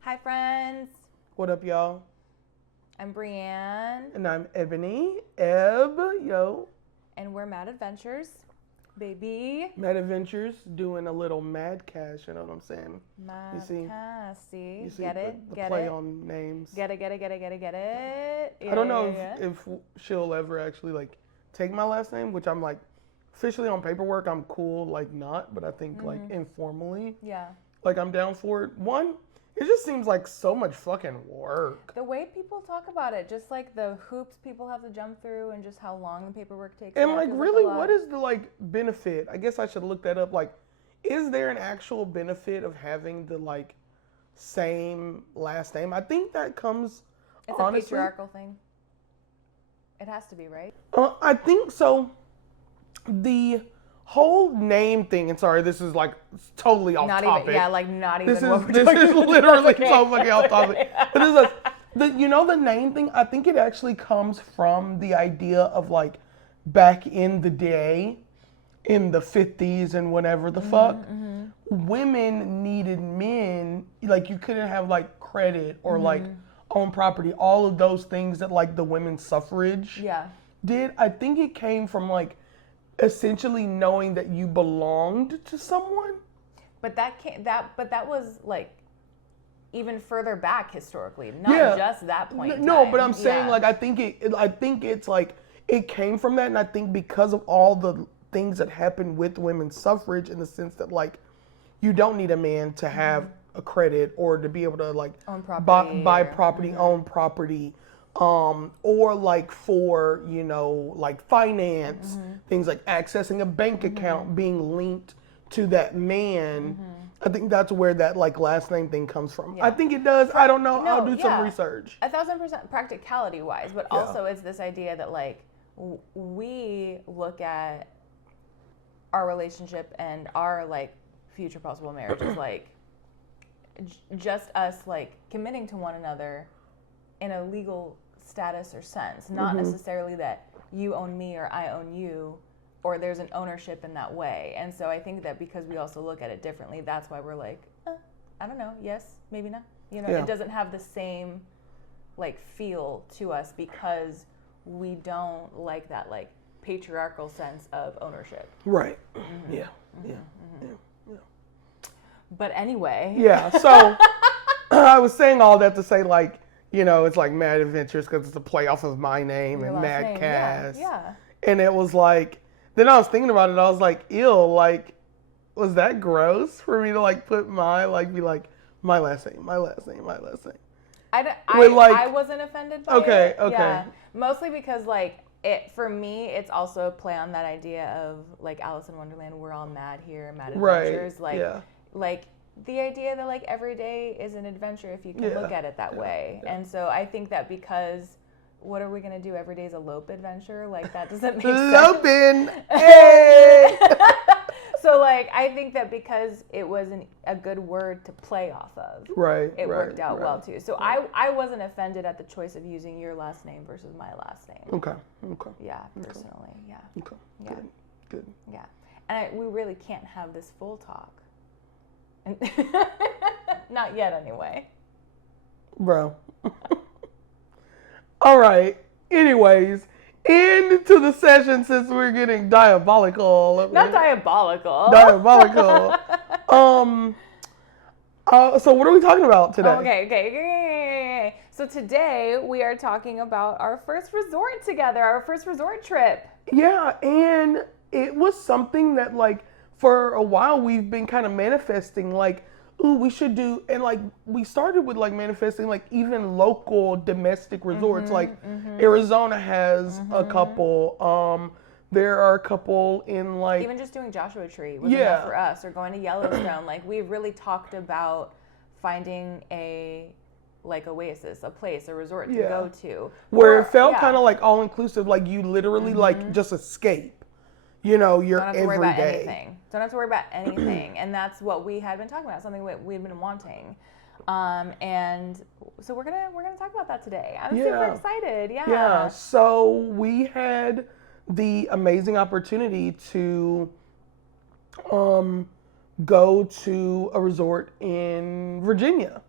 Hi friends, What up, y'all? I'm Brianne, And I'm Ebony. Eb, yo. and we're Mad Adventures, baby. Mad Adventures doing a little mad cash, you know what I'm saying? Mad You see? see, You see get the, it, the get play it, on names. get it. I don't know Yeah. if she'll ever actually like take my last name, which I'm like officially on paperwork, I'm cool, like not, but I think like informally, Yeah. like I'm down for it. One, it just seems like so much fucking work. The way people talk about it, just like the hoops people have to jump through and just how long the paperwork takes. And yeah, like it feels really, a lot. what is the like benefit? I guess I should look that up. Like, is there an actual benefit of having the like same last name? I think that comes It's honestly, a patriarchal thing. It has to be, right? I think so. The whole name thing, and sorry, this is like totally off Not topic. even, yeah, like not even This what is we're this talking is about. literally Okay. so fucking off topic. Okay. But this is you know the name thing. I think it actually comes from the idea of like back in the day, in the 50s and whatever the fuck, women needed men. Like you couldn't have like credit or like own property. All of those things that like the women's suffrage Yeah. did. I think it came from like essentially knowing that you belonged to someone. But that was like even further back historically, not just that point. in No, time. but I'm saying Yeah. like I think it's like it came from that, and I think because of all the things that happened with women's suffrage, in the sense that like you don't need a man to have a credit or to be able to like Own property buy or- property, own property, or like for like finance things, like accessing a bank account being linked to that man. I think that's where that like last name thing comes from. I think it does. I don't know. I'll do some research. 1,000% practicality wise, but also it's this idea that like we look at our relationship and our like future possible marriage as like just us like committing to one another in a legal status or sense, not necessarily that you own me or I own you, or there's an ownership in that way. And so I think that because we also look at it differently, that's why we're like, I don't know, yes, maybe not. It doesn't have the same like feel to us because we don't like that like patriarchal sense of ownership. Right. Yeah. But anyway. Yeah. So I was saying all that to say like, it's like Mad Adventures because it's a play off of my name Your and last Mad name, Cass. Yeah. And it was like, then I was thinking about it. I was like, ew, like, was that gross for me to like put my last name? I wasn't offended by it. Okay. Yeah. Mostly because like for me, it's also a play on that idea of like Alice in Wonderland. We're all mad here, mad adventures. Like the idea that like every day is an adventure if you can look at it that way. Yeah. And so I think that because what are we gonna do? Every day's a lope adventure. Like that doesn't make sense. Loping. Hey. So like I think that because it was a good word to play off of, it worked out well too. So I wasn't offended at the choice of using your last name versus my last name. Okay. Yeah, personally, yeah. Okay. Yeah. Good. Yeah, and we really can't have this full talk. Not yet, anyway. Bro. All right. Anyways. Into the session since we're getting diabolical. Not diabolical. Diabolical. So what are we talking about today? Okay. So today we are talking about our first resort together, our first resort trip. Yeah, and it was something that like for a while we've been kind of manifesting like, ooh, we should do, and like we started with like manifesting like even local domestic resorts. Arizona has a couple. There are a couple in like even just doing Joshua Tree was enough for us, or going to Yellowstone. Like we've really talked about finding a like oasis, a place, a resort to go to where it felt kind of like all inclusive, like you literally like just escape. Your Don't have to worry about everyday. anything. Don't have to worry about anything. And that's what we had been talking about, something we'd been wanting. And so we're gonna talk about that today. I'm Yeah. super excited. Yeah. Yeah. So we had the amazing opportunity to go to a resort in Virginia,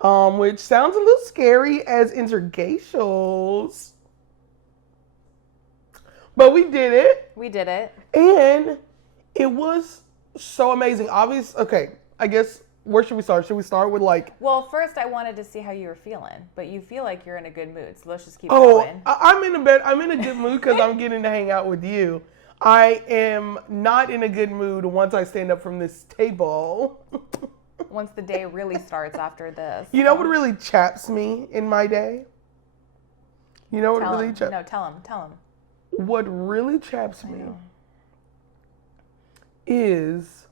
which sounds a little scary as intergacials, but we did it. We did it. And it was so amazing. Okay, I guess where should we start? Should we start with like? Well, first I wanted to see how you were feeling, but you feel like you're in a good mood, so let's just keep Oh, going. I'm in a good mood because I'm getting to hang out with you. I am not in a good mood once I stand up from this table. Once the day really starts after this. You know what really chaps me in my day? You know what really chaps? No, tell him. What really chaps me is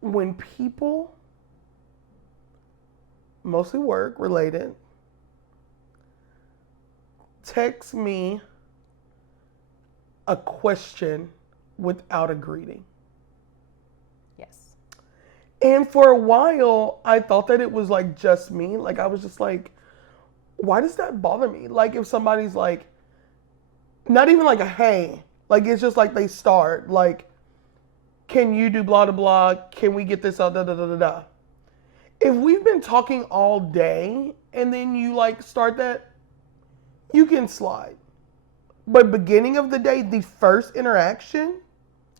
when people, mostly work related, text me a question without a greeting. Yes. And for a while, I thought that it was like just me. Like I was just like, why does that bother me? Like if somebody's like, not even like a hey, like it's just like they start like, can you do blah, blah, blah? Can we get this out, da, da, da, da, da. If we've been talking all day and then you like start that, you can slide. But beginning of the day, the first interaction.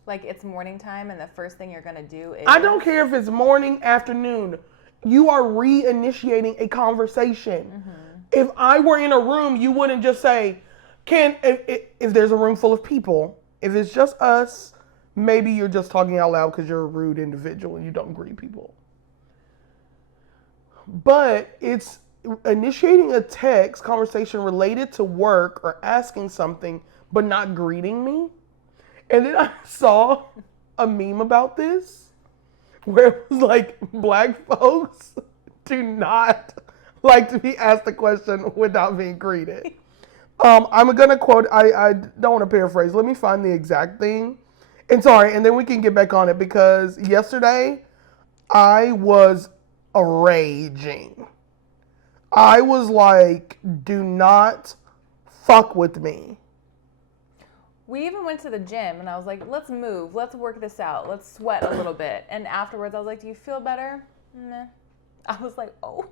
Like it's morning time and the first thing you're going to do is. I don't care if it's morning, afternoon. You are reinitiating a conversation. Mm-hmm. If I were in a room, you wouldn't just say, if there's a room full of people, if it's just us, maybe you're just talking out loud because you're a rude individual and you don't greet people. But it's initiating a text conversation related to work or asking something, but not greeting me. And then I saw a meme about this where it was like, black folks do not like to be asked a question without being greeted. I'm going to quote, I don't want to paraphrase. Let me find the exact thing. And then we can get back on it because yesterday I was raging. I was like, do not fuck with me. We even went to the gym and I was like, let's move. Let's work this out. Let's sweat a little bit. And afterwards I was like, do you feel better? Nah. I was like, oh,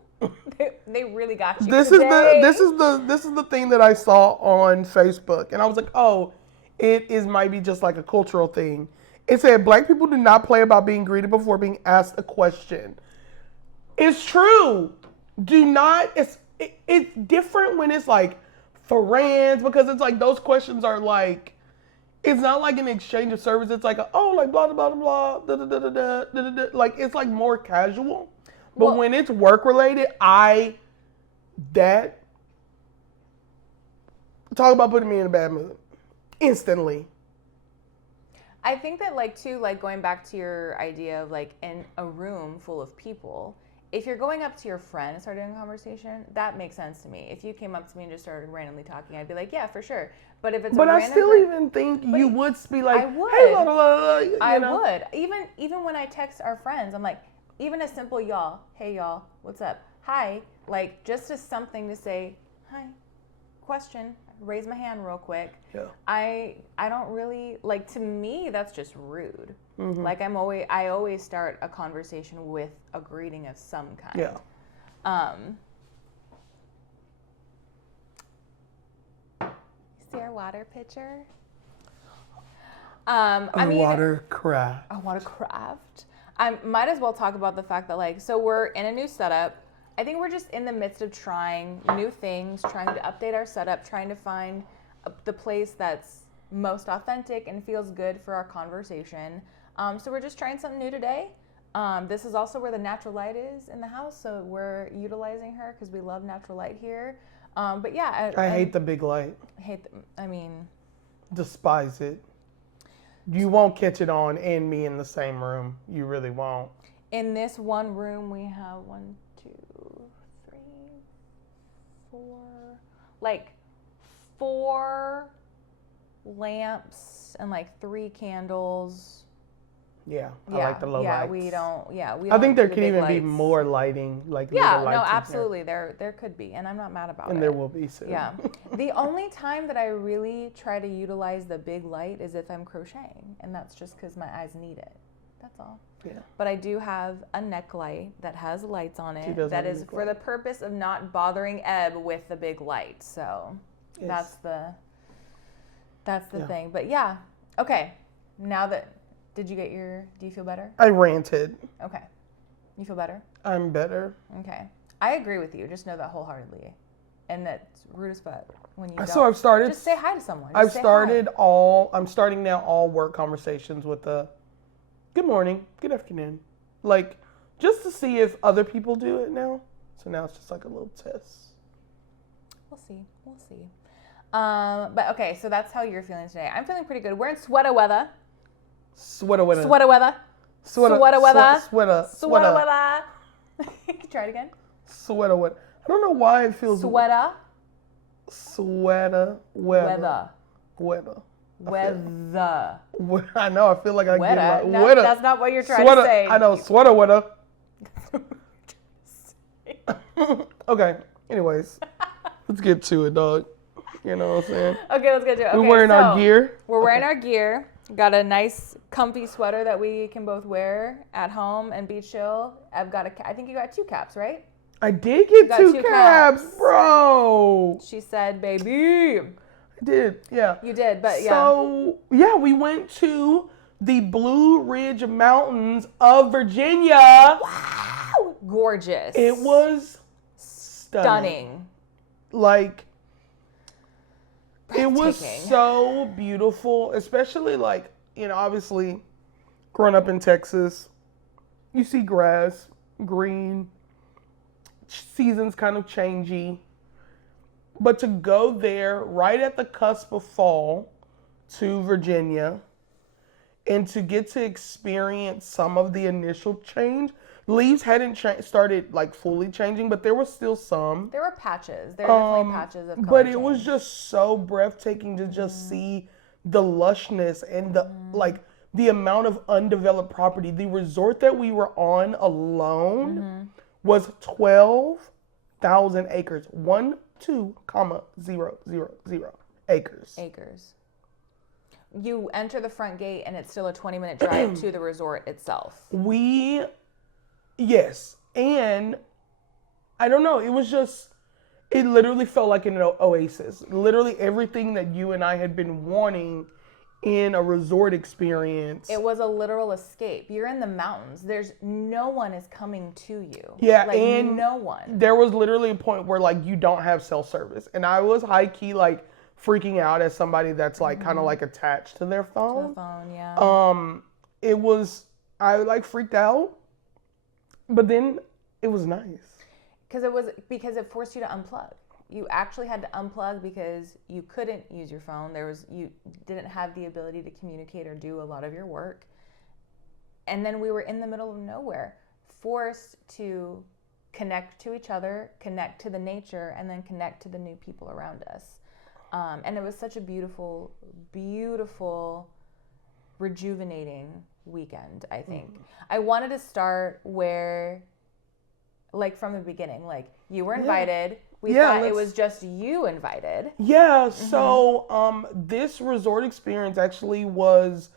they really got you This today. is the thing that I saw on Facebook. And I was like, oh, might be just like a cultural thing. It said, black people do not play about being greeted before being asked a question. It's true. Do not, it's different when it's like friends because it's like those questions are like, it's not like an exchange of service. It's like, like blah, blah, blah, blah, da, da, da, da, da, da, da. Like it's like more casual. But when it's work related, talk about putting me in a bad mood instantly. I think that going back to your idea of like in a room full of people, if you're going up to your friend and starting a conversation, that makes sense to me. If you came up to me and just started randomly talking, I'd be like, yeah, for sure. But if it's I still even think you would be like, I would. Hey, blah, blah, blah, you know? Would. Even when I text our friends, I'm like, even a simple y'all, hey y'all, what's up? Hi, like just as something to say, hi, question, raise my hand real quick. Yeah. I don't really like, to me that's just rude. Mm-hmm. Like I always start a conversation with a greeting of some kind. Yeah. You see our water pitcher? Watercraft. A watercraft. I might as well talk about the fact that so we're in a new setup. I think we're just in the midst of trying new things, trying to update our setup, trying to find the place that's most authentic and feels good for our conversation. So we're just trying something new today. This is also where the natural light is in the house, so we're utilizing her because we love natural light here. But yeah, I hate the big light. Despise it. You won't catch it on and me in the same room. You really won't. In this one room, we have 4 lamps and 3 candles. Yeah, I like the low lights. We don't. Yeah, we. I think there do the could big even be lights. more lighting, like Yeah, little lights no, in absolutely. There could be, and I'm not mad about here. it. And there will be soon. Yeah. The only time that I really try to utilize the big light is if I'm crocheting, and that's just because my eyes need it. That's all. Yeah. But I do have a neck light that has lights on She it. does That have a is neck for light. the purpose of not bothering Eb with the big light. So Yes. that's the Yeah. thing. But yeah. Okay. Now that do you feel better? I ranted. Okay. You feel better? I'm better. Okay. I agree with you. Just know that wholeheartedly. And that's rude as fuck when you don't. So I've started. Just say hi to someone. I'm Just say hi. starting now all work conversations with a good morning, good afternoon. Like, just to see if other people do it now. So now it's just like a little test. We'll see. But okay, so that's how you're feeling today. I'm feeling pretty good. We're in sweater weather. Sweater weather. Sweater weather. Sweater weather. Sweater. Sweater weather. Try it again. Sweater weather. I don't know why it feels Sweater. Sweater weather. Weather. Weather. I know. I feel like I Weather. get like No, weather. that's not what you're trying Sweater. to say. I know. Sweater weather. Okay. Anyways, let's get to it, dog. You know what I'm saying? Okay, let's get to it. Okay, We're wearing our gear. We're wearing our gear. Got a nice, comfy sweater that we can both wear at home and be chill. I think you got 2 caps, right? I did get got 2 2 cabs, caps. bro. She said, baby. I did, yeah. You did, but yeah. So, yeah, we went to the Blue Ridge Mountains of Virginia. Wow. Gorgeous. It was stunning. Like, it was so beautiful, especially like, you know, obviously growing up in Texas, you see grass, green, seasons kind of changey. But to go there right at the cusp of fall to Virginia and to get to experience some of the initial change, leaves hadn't started like fully changing, but there was still some. There were patches. There were definitely patches of color But it change. was just so breathtaking to just see the lushness and the like the amount of undeveloped property. The resort that we were on alone was 12,000 acres. 12,000 acres. You enter the front gate and it's still a 20-minute drive to the resort itself. Yes. And I don't know, it literally felt like an oasis. Literally everything that you and I had been wanting in a resort experience. It was a literal escape. You're in the mountains. No one is coming to you. Yeah, like and no one. There was literally a point where like you don't have cell service. And I was high key like freaking out as somebody that's like kind of like attached to their phone. To the phone, yeah. I like freaked out. But then it was nice. Because it forced you to unplug. You actually had to unplug because you couldn't use your phone. You didn't have the ability to communicate or do a lot of your work. And then we were in the middle of nowhere, forced to connect to each other, connect to the nature, and then connect to the new people around us. And it was such a beautiful, beautiful, rejuvenating weekend, I think. I wanted to start where, like from the beginning, like you were invited. We thought it was just you invited. Yeah, so this resort experience actually was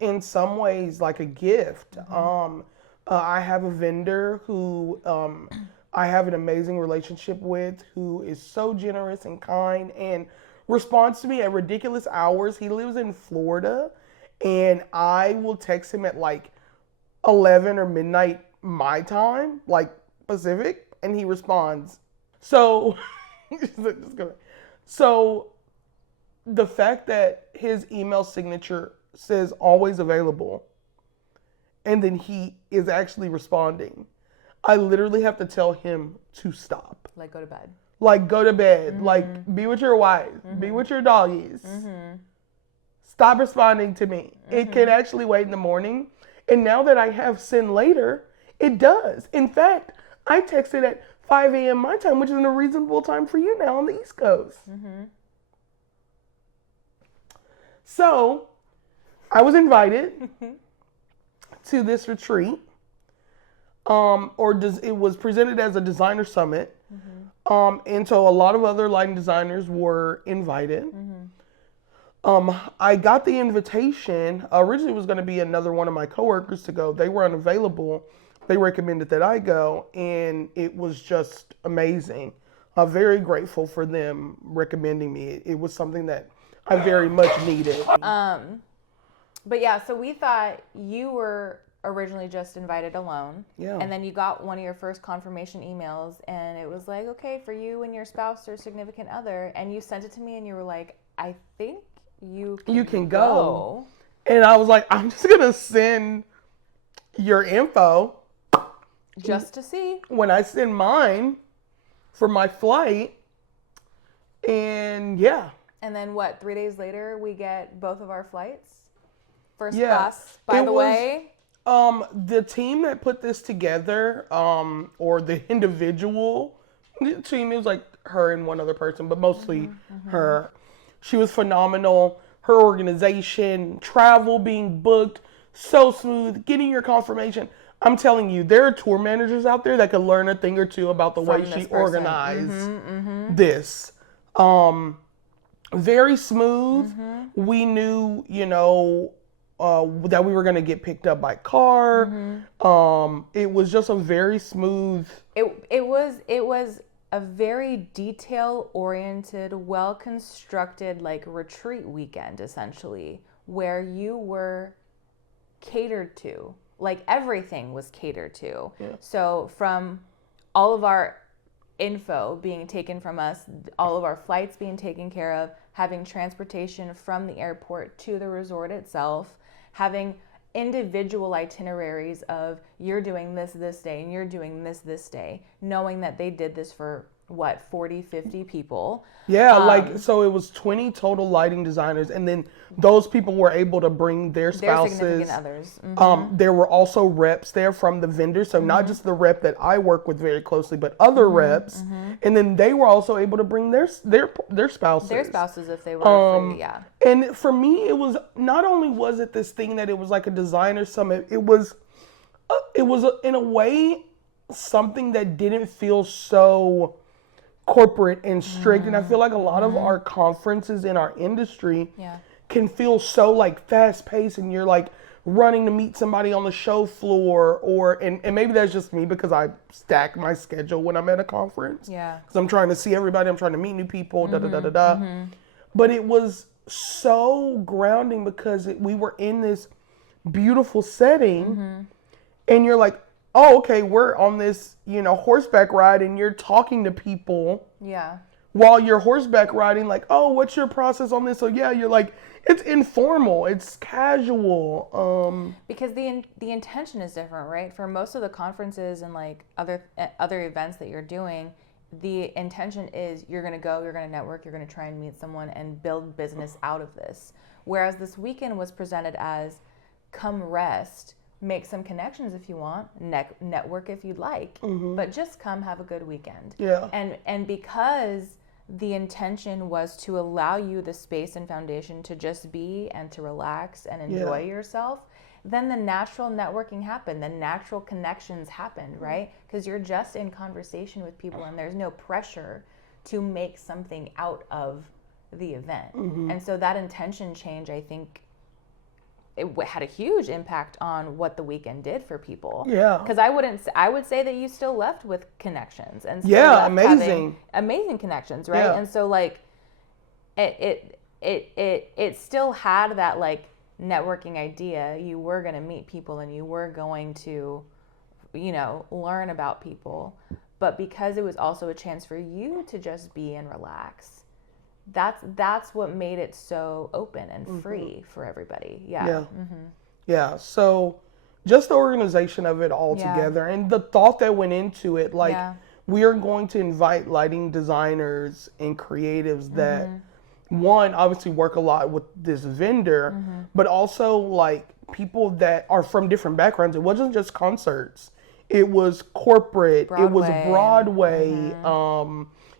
in some ways like a gift. I have a vendor who I have an amazing relationship with who is so generous and kind and responds to me at ridiculous hours. He lives in Florida and I will text him at like 11 or midnight my time, like Pacific, and he responds. So, the fact that his email signature says always available, and then he is actually responding, I literally have to tell him to stop. Like go to bed. Like go to bed. Like be with your wife. Be with your doggies. Stop responding to me. It can actually wait in the morning. And now that I have send later, it does. In fact, I texted at 5 a.m. my time, which is a reasonable time for you now on the East Coast. So, I was invited. to this retreat. It was presented as a designer summit. And so a lot of other lighting designers were invited. I got the invitation. Originally it was going to be another one of my coworkers to go. They were unavailable. They recommended that I go, and it was just amazing. I'm very grateful for them recommending me. It was something that I very much needed. But yeah, so we thought you were originally just invited alone. Yeah. And then you got one of your first confirmation emails, and it was like, okay, for you and your spouse or significant other. And you sent it to me, and you were like, I think you can go. And I was like, I'm just going to send your info. Just to see. When I send mine for my flight. And yeah. And then what, 3 days later, we get both of our flights? First class, by the way. The team that put this together, or the individual team, it was like her and one other person, but mostly her. She was phenomenal. Her organization, travel being booked, so smooth, getting your confirmation. I'm telling you, there are tour managers out there that could learn a thing or two about the way she organized this. Very smooth. We knew, that we were going to get picked up by car. It was just a very smooth. It was a very detail-oriented, well-constructed, like, retreat weekend, essentially, where you were catered to. Like, everything was catered to. Yeah. So from all of our info being taken from us, all of our flights being taken care of, having transportation from the airport to the resort itself, having individual itineraries of you're doing this day and you're doing this day, knowing that they did this for 40, 50 people. Yeah, so it was 20 total lighting designers, and then those people were able to bring their spouses. Their significant others. There were also reps there from the vendors, so not just the rep that I work with very closely, but other reps. And then they were also able to bring their spouses. Their spouses if they were free, yeah. And for me, it was, not only was it this thing that it was like a designer summit, it was in a way something that didn't feel so corporate and strict. And I feel like a lot of our conferences in our industry can feel so like fast paced, and you're like running to meet somebody on the show floor, and maybe that's just me because I stack my schedule when I'm at a conference. Yeah. Because I'm trying to see everybody, I'm trying to meet new people, But it was so grounding because we were in this beautiful setting, and you're like, oh, okay, we're on this, horseback ride, and you're talking to people. Yeah. While you're horseback riding, like, oh, what's your process on this? So yeah, you're like, it's informal, it's casual. Because the intention is different, right? For most of the conferences and like other events that you're doing, the intention is you're gonna go, you're gonna network, you're gonna try and meet someone and build business out of this. Whereas this weekend was presented as, come rest, make some connections if you want, network if you'd like, but just come have a good weekend. Yeah. And because the intention was to allow you the space and foundation to just be and to relax and enjoy yourself, then the natural networking happened, the natural connections happened, right? Because you're just in conversation with people and there's no pressure to make something out of the event. And so that intention change, I think, it had a huge impact on what the weekend did for people. Yeah. Because I would say that you still left with connections and still left amazing connections, right? Yeah. And so like it still had that like networking idea. You were going to meet people and you were going to, learn about people, but because it was also a chance for you to just be and relax. That's what made it so open and free for everybody. Yeah. Yeah. So just the organization of it all together and the thought that went into it, like we are going to invite lighting designers and creatives that one, obviously work a lot with this vendor, but also like people that are from different backgrounds. It wasn't just concerts. It was corporate. Broadway. It was Broadway.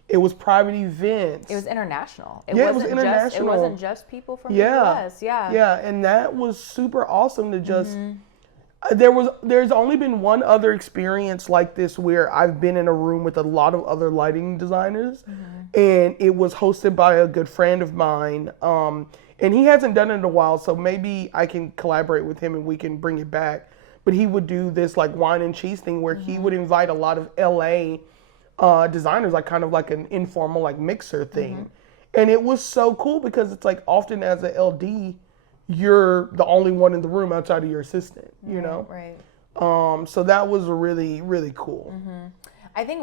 It was private events. It was international. It was international. It wasn't just people from the US. Yeah. Yeah, and that was super awesome to just, There's only been one other experience like this where I've been in a room with a lot of other lighting designers, and it was hosted by a good friend of mine. And he hasn't done it in a while, so maybe I can collaborate with him and we can bring it back. But he would do this like wine and cheese thing where he would invite a lot of LA designers, like kind of like an informal like mixer thing. And it was so cool because it's like often as a LD, you're the only one in the room outside of your assistant, you know? Right. So that was really, really cool. I think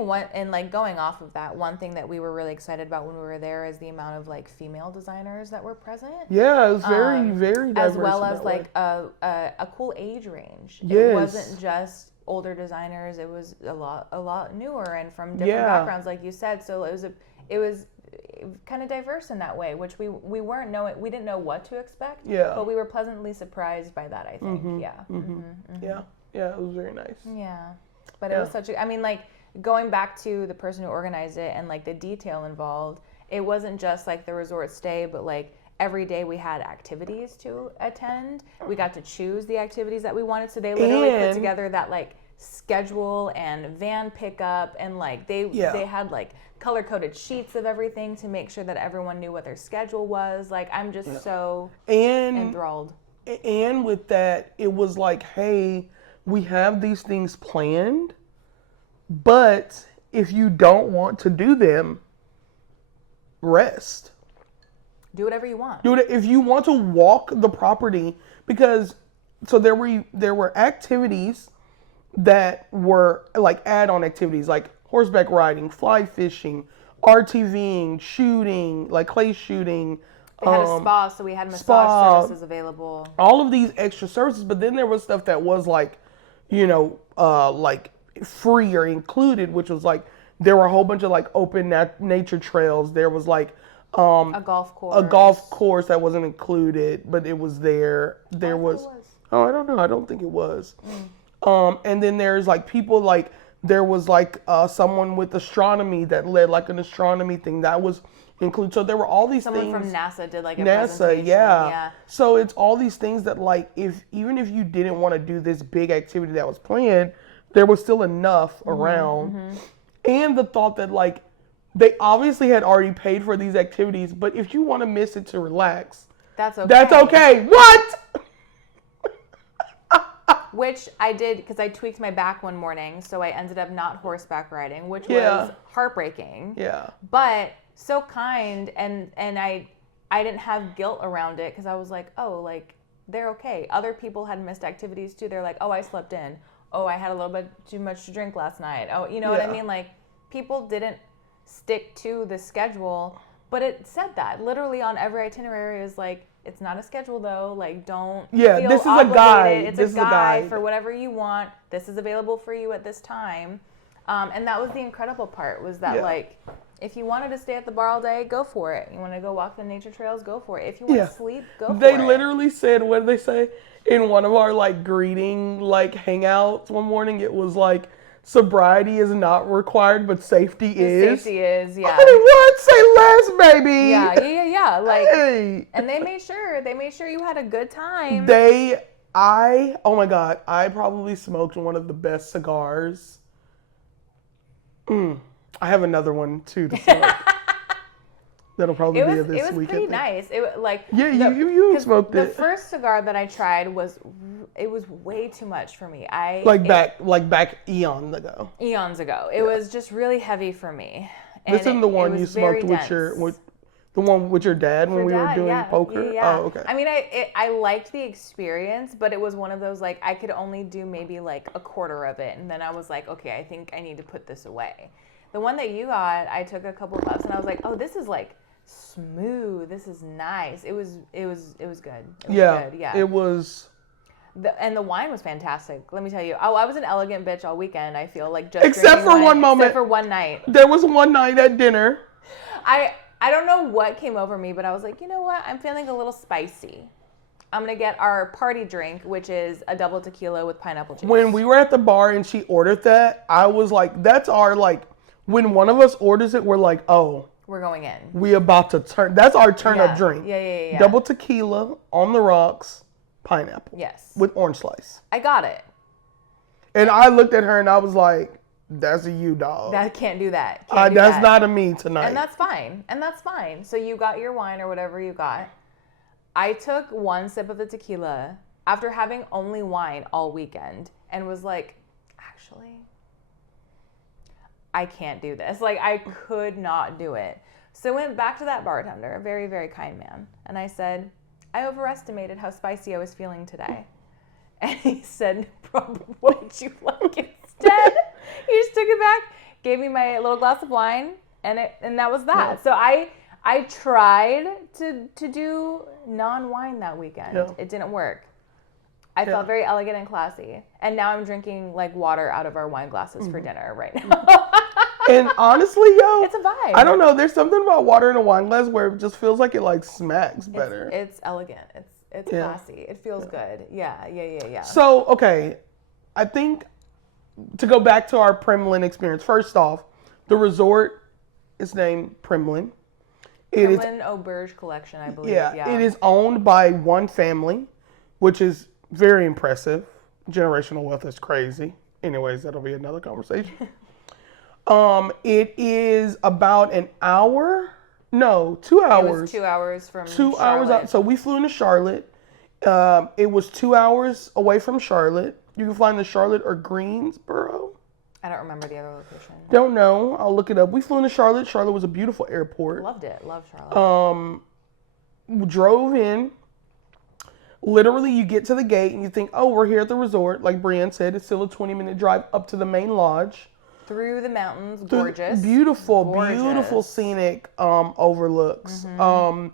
going off of that, one thing that we were really excited about when we were there is the amount of like female designers that were present. Yeah, it was very, very diverse. As well as like a cool age range. It wasn't just older designers. It was a lot newer and from different backgrounds, like you said. So it was kind of diverse in that way, which we didn't know what to expect. Yeah. But we were pleasantly surprised by that, I think. Yeah, it was very nice. Yeah. But it was going back to the person who organized it and like the detail involved, it wasn't just like the resort stay, but like every day we had activities to attend. We got to choose the activities that we wanted. So they literally put together that like schedule and van pickup, and like they had like color coded sheets of everything to make sure that everyone knew what their schedule was. Like I'm just so enthralled. And with that, it was like, hey, we have these things planned, but if you don't want to do them, rest. Do whatever you want. Do it if you want to walk the property, because so there were activities that were like add-on activities like horseback riding, fly fishing, RTVing, shooting, like clay shooting. They had a spa, so we had massage services available. All of these extra services, but then there was stuff that was like, like free or included, which was like there were a whole bunch of like open nature trails. There was like a golf course that wasn't included, but it was there. There was. Oh, I don't know. I don't think it was. And then there's like people like there was like someone with astronomy that led like an astronomy thing that was included. So there were all these things. Someone from NASA did like a presentation. Yeah. So it's all these things that like even if you didn't want to do this big activity that was planned, there was still enough around. And the thought that like they obviously had already paid for these activities, but if you want to miss it to relax, that's okay. That's okay. What? Which I did because I tweaked my back one morning, so I ended up not horseback riding, which was heartbreaking. Yeah. But so kind, and I didn't have guilt around it because I was like, oh, like they're okay. Other people had missed activities too. They're like, oh, I slept in. Oh, I had a little bit too much to drink last night. Oh, you know what I mean? Like people didn't stick to the schedule, but it said that literally on every itinerary is like, it's not a schedule though. Like don't feel this is obligated. a guide. It's this a guide for whatever you want. This is available for you at this time. And that was the incredible part was that like, if you wanted to stay at the bar all day, go for it. You want to go walk the nature trails, go for it. If you want to sleep, go for it. They literally said, what did they say? In one of our like greeting like hangouts one morning, it was like, sobriety is not required, but safety is. Safety is, yeah. Honey, what? Say less, baby. Yeah. Like, hey. And they made sure you had a good time. Oh my God, I probably smoked one of the best cigars. I have another one too to smoke. That'll probably be this weekend. It was pretty nice. It like you smoked it. The first cigar that I tried was way too much for me. Back eons ago. It was just really heavy for me. And this isn't the one you smoked the one with your dad when we were doing poker? Yeah. Oh, okay. I mean, I liked the experience, but it was one of those, like, I could only do maybe, like, a quarter of it. And then I was like, okay, I think I need to put this away. The one that you got, I took a couple puffs, and I was like, oh, this is, like, smooth. This is nice. It was good. It was good. Yeah. It was... And the wine was fantastic. Let me tell you. Oh, I was an elegant bitch all weekend, I feel like, just except for one moment. Except for one night. There was one night at dinner. I don't know what came over me, but I was like, you know what? I'm feeling a little spicy. I'm going to get our party drink, which is a double tequila with pineapple juice. When we were at the bar and she ordered that, I was like, that's our, like, when one of us orders it, we're like, oh. We're going in. We about to turn. That's our turn-up drink. Yeah. Double tequila, on the rocks, pineapple. Yes. With orange slice. I got it. And I looked at her and I was like, that's a you, dog. That can't do that. Can't do that's that. not a me tonight. And that's fine. And that's fine. So you got your wine or whatever you got. I took one sip of the tequila after having only wine all weekend and was like, actually, I can't do this. Like, I could not do it. So I went back to that bartender, a very, very kind man, and I said, I overestimated how spicy I was feeling today. And he said, what would you like instead? He just took it back, gave me my little glass of wine, and that was that. Yeah. So I tried to do non-wine that weekend. Yeah. It didn't work. I felt very elegant and classy. And now I'm drinking like water out of our wine glasses for dinner right now. And honestly, yo, it's a vibe. I don't know. There's something about water in a wine glass where it just feels like it like smacks better. It's elegant. It's classy. It feels good. Yeah. So, okay. I think to go back to our Primland experience, first off, the resort is named Primland. Primland Auberge Collection, I believe. Yeah. It is owned by one family, which is very impressive. Generational wealth is crazy. Anyways, that'll be another conversation. It is about 2 hours. It was 2 hours from 2 Charlotte. hours out. So we flew into Charlotte. It was 2 hours away from Charlotte. You can fly into Charlotte or Greensboro. I don't remember the other location. Don't know. I'll look it up. We flew into Charlotte. Charlotte was a beautiful airport. Loved it. Loved Charlotte. We drove in. Literally, you get to the gate and you think, oh, we're here at the resort. Like Brianne said, it's still a 20-minute drive up to the main lodge. Through the mountains. Gorgeous. Beautiful scenic overlooks. Mm-hmm.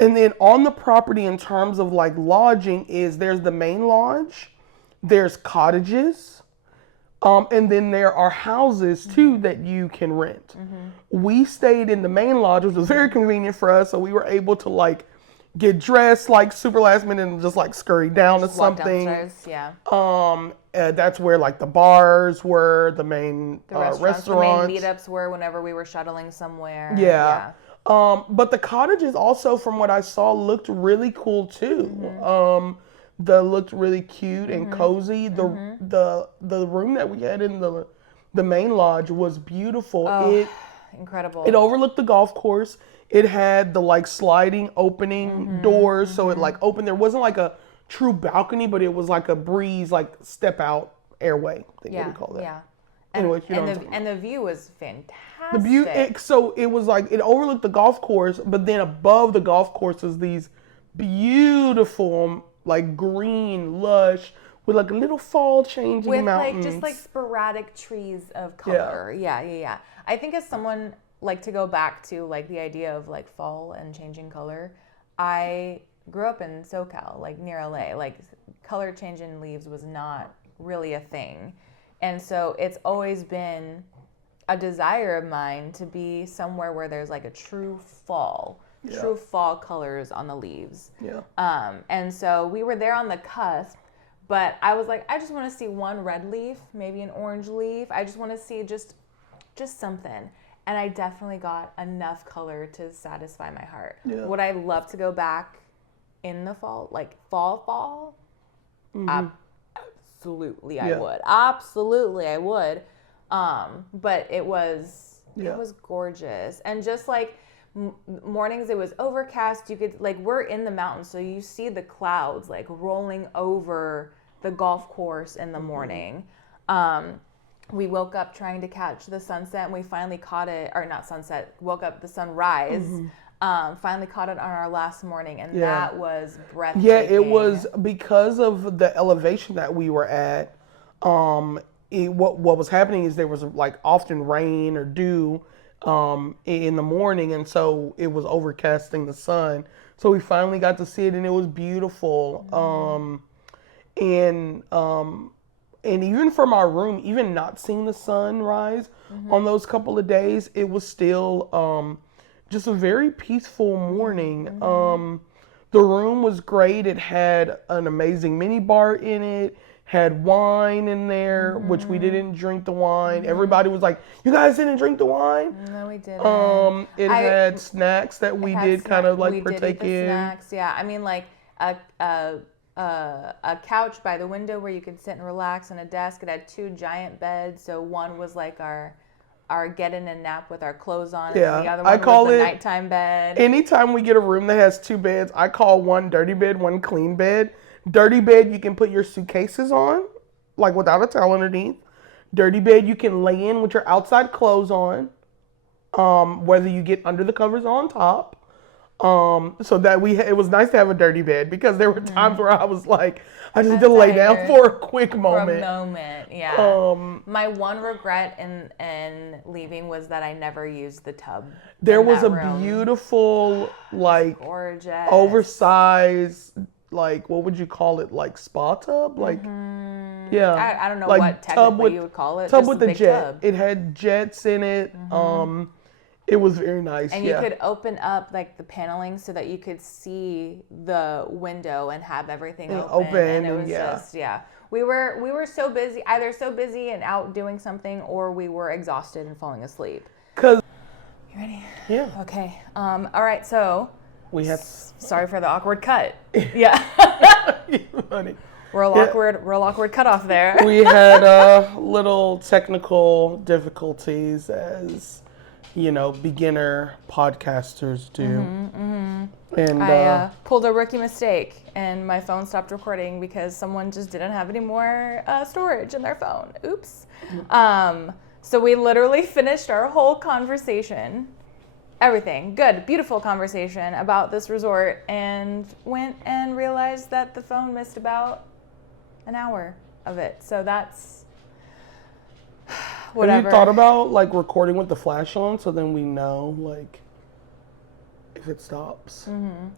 And then on the property in terms of like lodging there's the main lodge, there's cottages, and then there are houses too that you can rent. Mm-hmm. We stayed in the main lodge, which was very convenient for us, so we were able to like get dressed like super last minute and just like scurry down to something. Downstairs, yeah. That's where like the bars were, the main restaurants. The main meetups were whenever we were shuttling somewhere. Yeah. But the cottages also, from what I saw, looked really cool too. Mm-hmm. They looked really cute and cozy. The room that we had in the main lodge was beautiful. Oh, incredible. It overlooked the golf course. It had the like sliding opening doors, so it like opened. There wasn't like a true balcony, but it was like a breeze, like step out airway. I think what we call that. Yeah. Anyway, and the view was fantastic. The view, so it was like it overlooked the golf course, but then above the golf course was these beautiful, like green, lush, with like a little fall changing with mountains. With like just like sporadic trees of color. Yeah. I think as someone like to go back to like the idea of like fall and changing color, I grew up in SoCal, like near LA. Like color changing leaves was not really a thing. And so it's always been a desire of mine to be somewhere where there's like a true fall colors on the leaves. Yeah. And so we were there on the cusp, but I was like, I just want to see one red leaf, maybe an orange leaf. I just want to see just something. And I definitely got enough color to satisfy my heart. Yeah. Would I love to go back in the fall, like fall? Mm-hmm. Absolutely, I would. Absolutely, I would. But it was gorgeous, and just like mornings, it was overcast. You could like we're in the mountains, so you see the clouds like rolling over the golf course in the morning. We woke up trying to catch the sunset, and we finally caught it, or not sunset. Woke up the sunrise. Finally caught it on our last morning, and that was breathtaking. Yeah, it was because of the elevation that we were at. What was happening is there was like often rain or dew in the morning, and so it was overcasting the sun. So we finally got to see it, and it was beautiful. And even from our room, even not seeing the sunrise on those couple of days, it was still just a very peaceful morning. The room was great. It had an amazing mini bar in it, had wine in there, which we didn't drink the wine. Everybody was like, you guys didn't drink the wine? No, we didn't. It had snacks that we did kind of like partake in. Snacks, yeah. I mean, like a a couch by the window where you could sit and relax, and a desk. It had 2 giant beds. So one was like our get in and nap with our clothes on, Yeah, and the other I one call was the it- nighttime bed. Anytime we get a room that has 2 beds, I call one dirty bed, one clean bed. Dirty bed, you can put your suitcases on, like without a towel underneath. Dirty bed, you can lay in with your outside clothes on, whether you get under the covers or on top. So that it was nice to have a dirty bed, because there were times where I was like, I just need to lay down tired. for a quick For a moment. moment, yeah. My one regret in leaving was that I never used the tub. There in was that a room. beautiful, like, Gorgeous. oversized, like, what would you call it? Like spa tub? Like, yeah. I don't know like what technically you would call it. Tub just with a a big jet. tub. It had jets in it. It was very nice. And yeah. you could open up like the paneling so that you could see the window and have everything open. And it was just, We were so busy, either so busy and out doing something, or we were exhausted and falling asleep. 'Cause You ready? yeah, Okay. All right. So we had. sorry for the awkward cut. Yeah. Funny. Real awkward cut off there. We had little technical difficulties, as you know, beginner podcasters do. And I pulled a rookie mistake, and my phone stopped recording because someone just didn't have any more storage in their phone. Oops. So we literally finished our whole conversation, everything, good, beautiful conversation about this resort, and went and realized that the phone missed about an hour of it. So that's whatever. Have you thought about like recording with the flash on, so then we know like if it stops?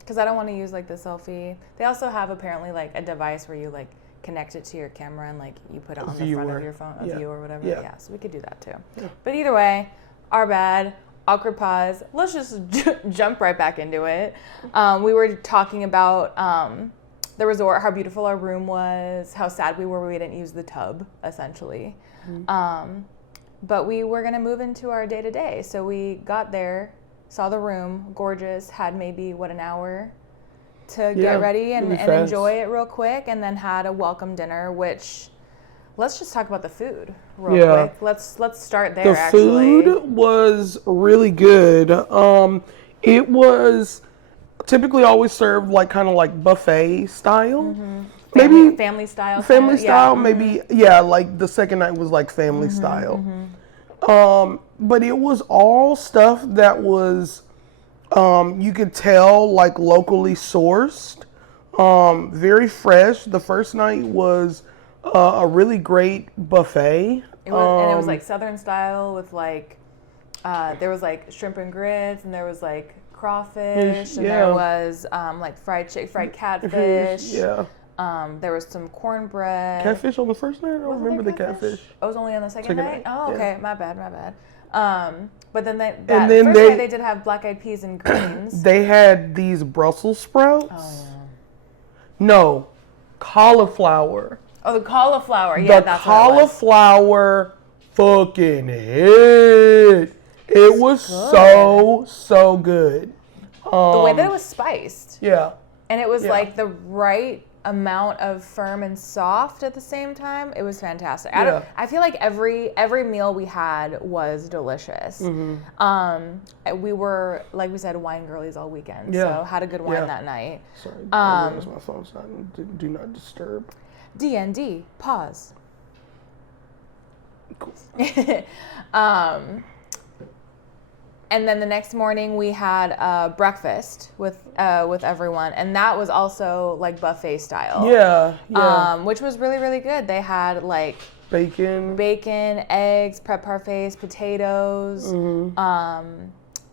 Because I don't want to use like the selfie. They also have apparently like a device where you like connect it to your camera and like you put it on the front of your phone, view or whatever. Yeah, so we could do that too. Yeah. But either way, our bad. Awkward pause. Let's just jump right back into it. We were talking about the resort, how beautiful our room was, how sad we were we didn't use the tub, essentially. But we were going to move into our day-to-day. So we got there, saw the room, gorgeous, had maybe, an hour to get ready and enjoy it real quick, and then had a welcome dinner, which... Let's just talk about the food real quick. Let's start there, actually. The food was really good. It was typically always served like kind of like buffet style. Maybe family style. Family style, maybe, like the second night was like family style. But it was all stuff that was, you could tell, like locally sourced, very fresh. The first night was a really great buffet. It was, and it was like Southern style with like, there was like shrimp and grits, and there was like crawfish, and there was like fried catfish. There was some cornbread. Catfish on the first night? I don't remember the catfish. Oh, it was only on the second night? Oh, okay. Yeah. My bad. But then first night they did have black-eyed peas and greens. They had these Brussels sprouts. Oh, yeah. No, cauliflower. Oh, the cauliflower. Yeah, that's what it was. The cauliflower fucking hit. It was so good. The way that it was spiced. Yeah. And it was like the right amount of firm and soft at the same time. It was fantastic. I feel like every meal we had was delicious. We were, like we said, wine girlies all weekend. So had a good wine that night. Sorry, my phone's not, do not disturb. D&D, pause. Cool. And then the next morning we had breakfast with everyone, and that was also like buffet style. Yeah. Which was really, really good. They had like bacon, eggs, prep parfaits, potatoes.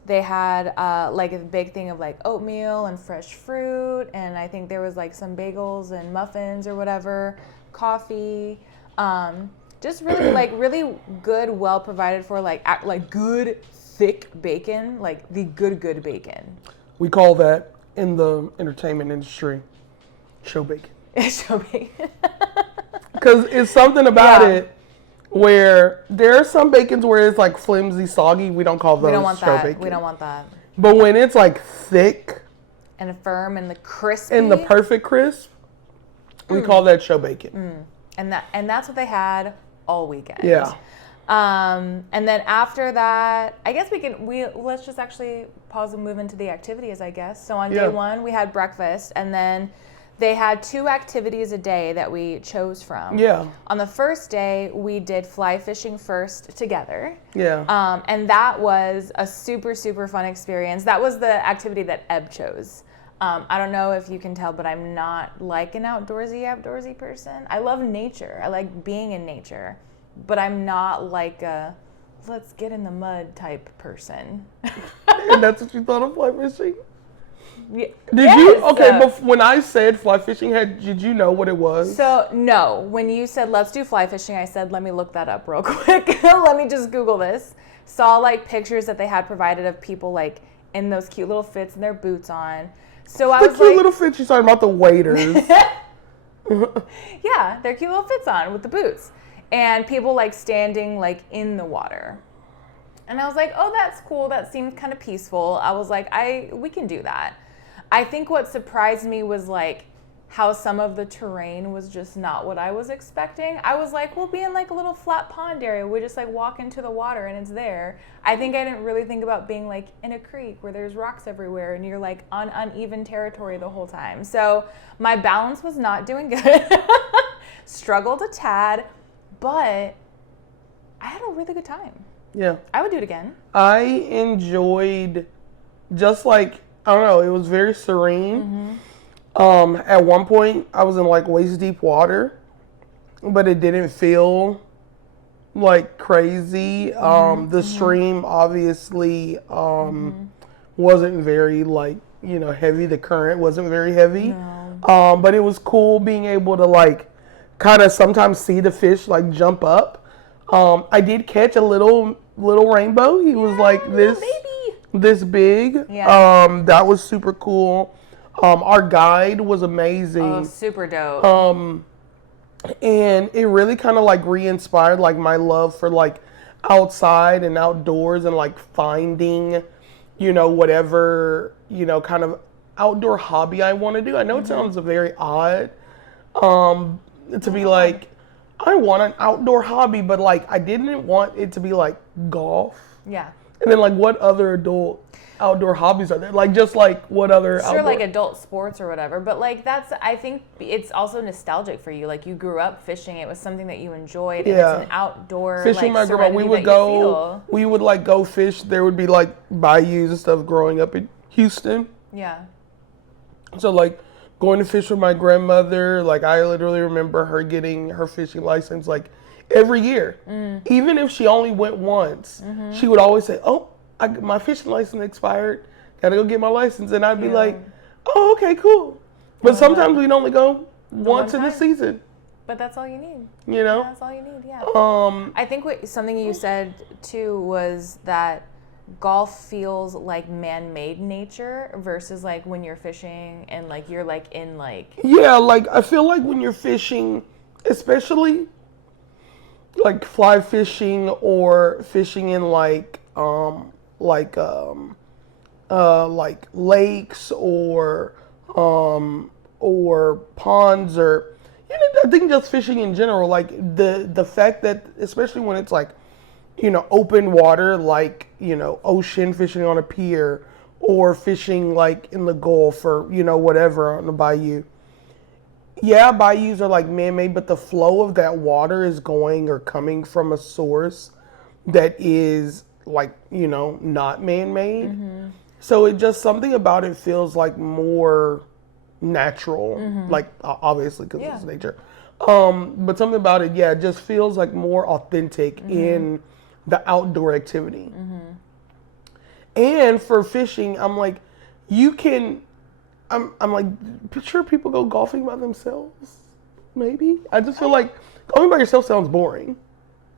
They had like a big thing of like oatmeal and fresh fruit, and I think there was like some bagels and muffins or whatever, coffee. Just really really good, well provided for, like good thick bacon, like the good bacon. We call that in the entertainment industry show bacon. Show bacon. Because it's something about it where there are some bacons where it's like flimsy, soggy. We don't call those show bacon. We don't want that. But when it's like thick and firm and the crispy and the perfect crisp, We call that show bacon. And that's what they had all weekend. Yeah. And then after that, I guess let's just actually pause and move into the activities, I guess. So on day one, we had breakfast, and then they had 2 activities a day that we chose from. Yeah. On the first day, we did fly fishing first together. Yeah. And that was a super, super fun experience. That was the activity that Eb chose. I don't know if you can tell, but I'm not like an outdoorsy person. I love nature. I like being in nature. But I'm not like a let's get in the mud type person. And that's what you thought of fly fishing? Yeah. Did you? Okay, but when I said fly fishing, did you know what it was? So, no. When you said, let's do fly fishing, I said, let me look that up real quick. Let me just Google this. Saw, like, pictures that they had provided of people, like, in those cute little fits and their boots on. So I was like... The cute little fits, you're talking about the waders. Yeah, their cute little fits on with the boots. And people, like, standing, like, in the water. And I was like, oh, that's cool. That seems kind of peaceful. I was like, we can do that. I think what surprised me was, like, how some of the terrain was just not what I was expecting. I was like, we'll be in, like, a little flat pond area. We just, like, walk into the water and it's there. I think I didn't really think about being, like, in a creek where there's rocks everywhere and you're, like, on uneven territory the whole time. So my balance was not doing good. Struggled a tad, but I had a really good time. Yeah. I would do it again. I enjoyed just, like, I don't know, it was very serene. At one point, I was in, like, waist deep water, but it didn't feel, like, crazy. The stream obviously wasn't very, like, you know, heavy. The current wasn't very heavy. No. But it was cool being able to, like, kind of sometimes see the fish, like, jump up. I did catch a little rainbow. He was, like, this big. Yeah. That was super cool. Our guide was amazing. Oh, super dope. And it really kind of like re-inspired like my love for like outside and outdoors and like finding, you know, whatever, you know, kind of outdoor hobby I want to do. I know it sounds very odd to be like, I want an outdoor hobby, but like I didn't want it to be like golf. Yeah. And then like what other outdoor hobbies are there? Like just like what other sure, like adult sports or whatever. But like I think it's also nostalgic for you. Like you grew up fishing. It was something that you enjoyed. And it's an outdoor fishing. Like, my grandma, we would like go fish. There would be like bayous and stuff growing up in Houston. Yeah. So like going to fish with my grandmother. Like I literally remember her getting her fishing license like every year. Even if she only went once, she would always say, oh, my fishing license expired. Gotta go get my license. And I'd be like, oh, okay, cool. But sometimes we'd only go once in the season. But that's all you need. You know? Yeah, that's all you need, yeah. I think something you said, too, was that golf feels like man-made nature versus like when you're fishing and like you're like in like... Yeah, like I feel like when you're fishing, especially like fly fishing or fishing in like lakes or ponds or you know, I think just fishing in general, like the fact that especially when it's like, you know, open water, like, you know, ocean fishing on a pier or fishing like in the Gulf or, you know, whatever on the bayou. Yeah, bayous are like man-made, but the flow of that water is going or coming from a source that is like, you know, not man-made. So it just something about it feels like more natural, like obviously because it's nature. But something about it, it just feels like more authentic in the outdoor activity. And for fishing, I'm like, I'm like, sure people go golfing by themselves, maybe. I just feel like golfing by yourself sounds boring.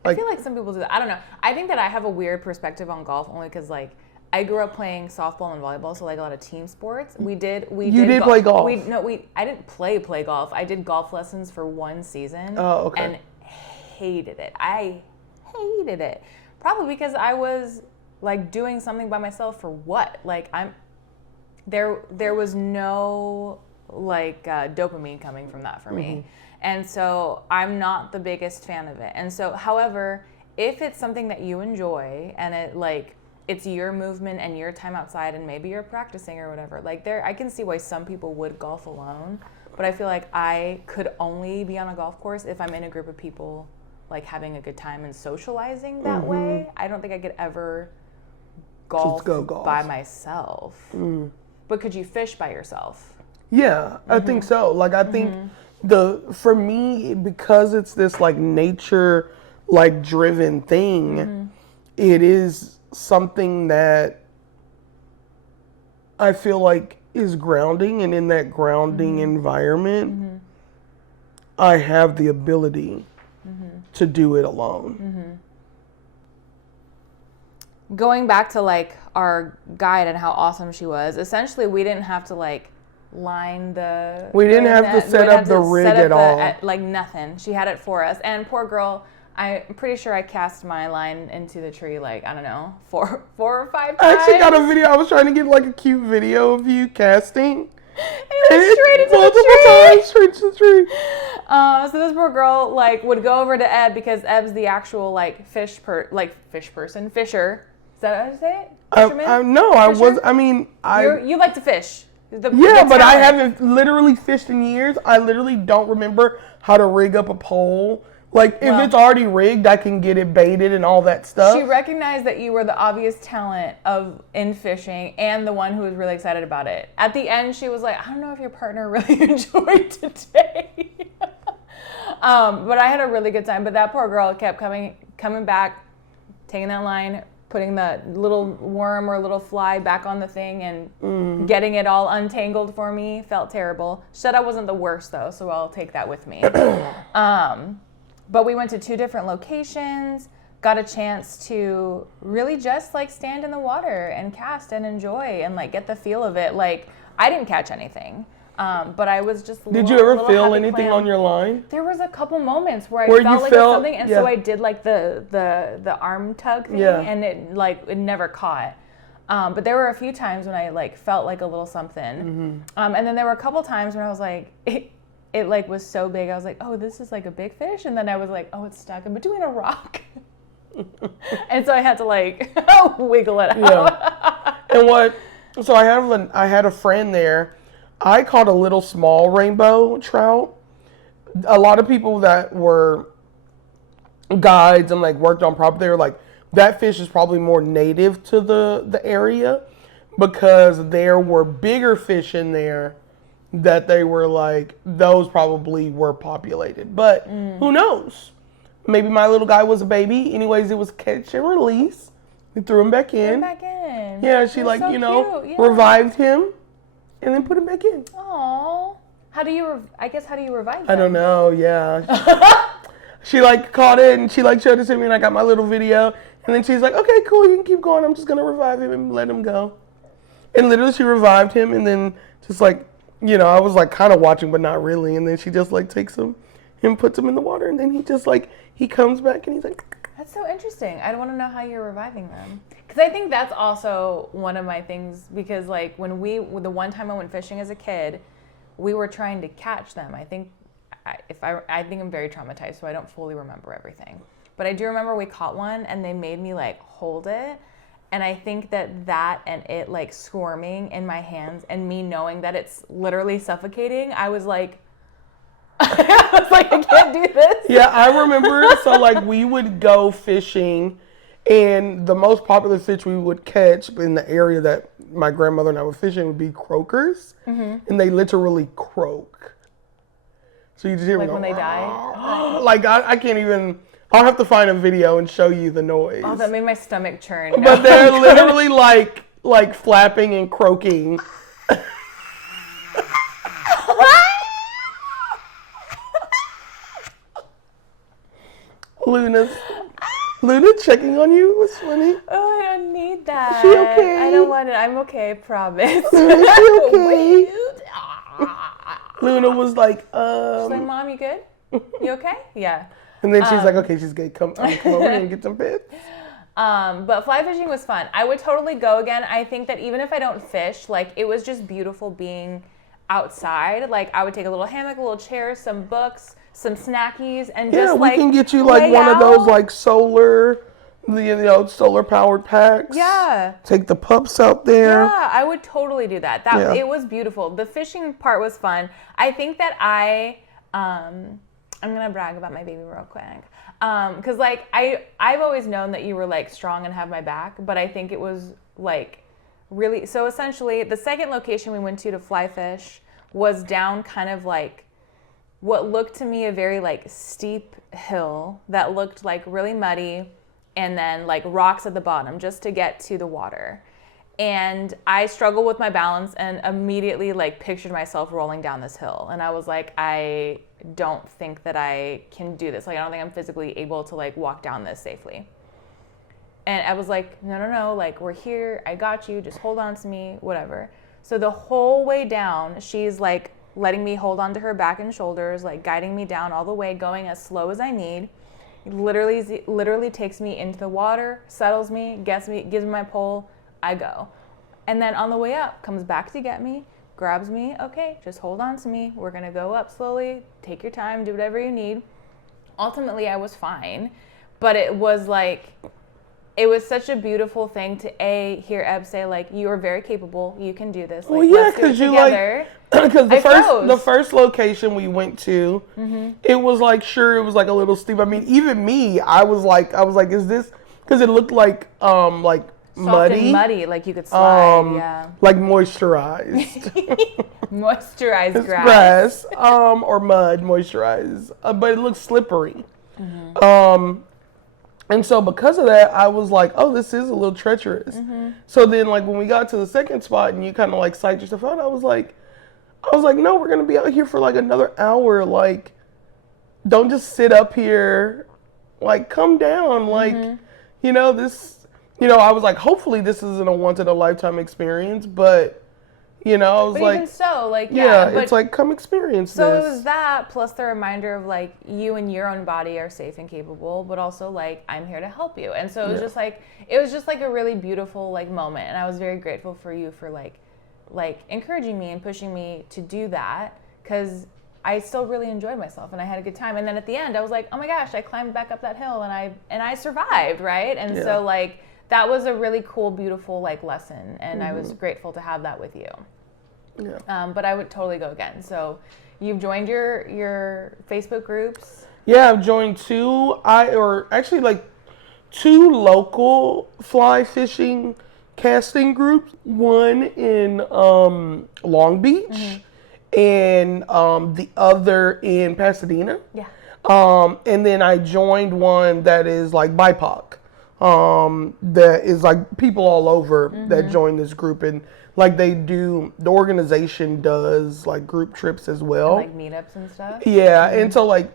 I feel like some people do that. I don't know. I think that I have a weird perspective on golf only because like I grew up playing softball and volleyball, so like a lot of team sports. You did play golf. I didn't play golf. I did golf lessons for one season. Oh, okay. And hated it. I hated it. Probably because I was like doing something by myself for what? Like there was no dopamine coming from that for me. And so I'm not the biggest fan of it. And so, however, if it's something that you enjoy and it's your movement and your time outside and maybe you're practicing or whatever, I can see why some people would golf alone, but I feel like I could only be on a golf course if I'm in a group of people having a good time and socializing that way. I don't think I could ever golf by myself. But could you fish by yourself? Yeah, I think so. I think for me, because it's this nature driven thing, it is something that I feel like is grounding, and in that grounding environment, I have the ability to do it alone. Going back to our guide and how awesome she was, essentially we didn't have to line the... We didn't have to set up the rig at all. Nothing. She had it for us. And poor girl, I'm pretty sure I cast my line into the tree I don't know, 4 or 5 times. I actually got a video. I was trying to get a cute video of you casting. And it went straight into the tree. Multiple times, straight to the tree. So this poor girl would go over to Eb because Eb's the actual fisher. Is that how you say it? No, I was. I mean, you like to fish. But I haven't literally fished in years. I literally don't remember how to rig up a pole. If it's already rigged, I can get it baited and all that stuff. She recognized that you were the obvious talent in fishing and the one who was really excited about it. At the end, she was like, I don't know if your partner really enjoyed today. But I had a really good time. But that poor girl kept coming back, taking that line, putting the little worm or little fly back on the thing and getting it all untangled for me. Felt terrible. She said I wasn't the worst, though, so I'll take that with me. But we went to 2 different locations, got a chance to really just stand in the water and cast and enjoy and get the feel of it. I didn't catch anything, but I was just Did you ever feel anything on your line? There was a couple moments where I felt something, and so I did the arm tug thing, and it never caught. But there were a few times when I felt a little something, and then there were a couple times when I was it was so big. I was like, oh, this is a big fish. And then I was like, oh, it's stuck in between a rock. And so I had to wiggle it out. Yeah. And so I had a friend there. I caught a little small rainbow trout. A lot of people that were guides and worked on property, they were that fish is probably more native to the area, because there were bigger fish in there that they were those probably were populated. But who knows? Maybe my little guy was a baby. Anyways, it was catch and release. We threw him back in. Yeah, she revived him and then put him back in. Aww. How do you revive him? I don't know, yeah. She caught it and she showed it to me, and I got my little video. And then she's like, okay, cool, you can keep going. I'm just going to revive him and let him go. And literally she revived him, and then just I was kind of watching, but not really. And then she just takes him and puts him in the water. And then he just he comes back and he's That's so interesting. I want to know how you're reviving them. Because I think that's also one of my things. Because the one time I went fishing as a kid, we were trying to catch them. I think I'm very traumatized, so I don't fully remember everything. But I do remember we caught one and they made me hold it. And I think that and it squirming in my hands and me knowing that it's literally suffocating, I was I can't do this. Yeah, I remember. So we would go fishing, and the most popular fish we would catch in the area that my grandmother and I were fishing would be croakers. And they literally croak. So you just hear them when they die? I can't even... I'll have to find a video and show you the noise. Oh, that made my stomach churn. But they're literally flapping and croaking. Luna checking on you was funny. Oh, I don't need that. Is she okay? I don't want it. I'm okay, I promise. Is she okay? Luna was like, She's like, Mom, you good? You okay? Yeah. And then she's like, okay, she's good. Come over and get some fish. But fly fishing was fun. I would totally go again. I think that even if I don't fish, it was just beautiful being outside. Like I would take a little hammock, a little chair, some books, some snackies, and Yeah, just we like can get you like lay one of those out. like solar, solar powered packs. Yeah. Take the pups out there. Yeah, I would totally do that. It was beautiful. The fishing part was fun. I think that I'm gonna brag about my baby real quick. Cause like I've always known that you were like strong and have my back, but I think it was like really, so essentially the second location we went to fly fish was down kind of like what looked to me a very like steep hill that looked like really muddy, and then like rocks at the bottom just to get to the water. And I struggled with my balance and immediately like pictured myself rolling down this hill. And I was like, I don't think that I can do this. Like, I don't think I'm physically able to like walk down this safely. And I was like, no, like we're here. I got you. Just hold on to me, whatever. So the whole way down, she's like letting me hold on to her back and shoulders, like guiding me down all the way, going as slow as I need. Literally takes me into the water, settles me, gives me my pole, I go. And then on the way up, comes back to get me, grabs me, okay, just hold on to me. We're gonna go up slowly, take your time, do whatever you need. Ultimately, I was fine, but it was such a beautiful thing to hear Eb say like, you are very capable, you can do this. Like, Well, yeah, let's do it because you together. because the first location we went to, it was like it was like a little steep. I mean, even me, I was like, is this? Because it looked like Soft muddy, like you could slide, yeah. Like moisturized. Moisturized grass. Or mud, moisturized. But it looked slippery. And so because of that, I was like, oh, this is a little treacherous. So then like when we got to the second spot and you kind of like psyched yourself out, I was like, no, we're going to be out here for like another hour. Like, don't just sit up here. Like, come down. Like, I was like, hopefully this isn't a once in a lifetime experience, but I was but like, even so, like, it's like, come experience this. So it was that plus the reminder of like, you and your own body are safe and capable, but also like, I'm here to help you. And so it was just like a really beautiful like moment. And I was very grateful for you for like encouraging me and pushing me to do that, because I still really enjoyed myself and I had a good time. And then at the end I was like, oh my gosh, I climbed back up that hill and I survived, right? And so like, that was a really cool, beautiful like lesson, and I was grateful to have that with you. Yeah. But I would totally go again. So you've joined your Facebook groups? Yeah, I've joined two local fly fishing casting groups. One in Long Beach and the other in Pasadena. Yeah. And then I joined one that is like BIPOC. That is like people all over that join this group, and like the organization does like group trips as well. And, like meetups and stuff? Yeah, and so like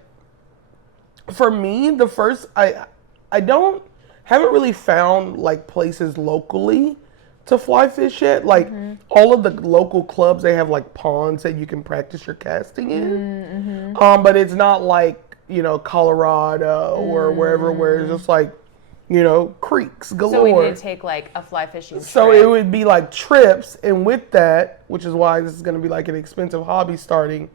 for me, the first, I haven't really found like places locally to fly fish yet. Like all of the local clubs, they have like ponds that you can practice your casting in. But it's not like, Colorado or wherever where it's just like, creeks galore. So we need to take like a fly fishing trip. So it would be like trips, and with that, which is why this is going to be like an expensive hobby starting,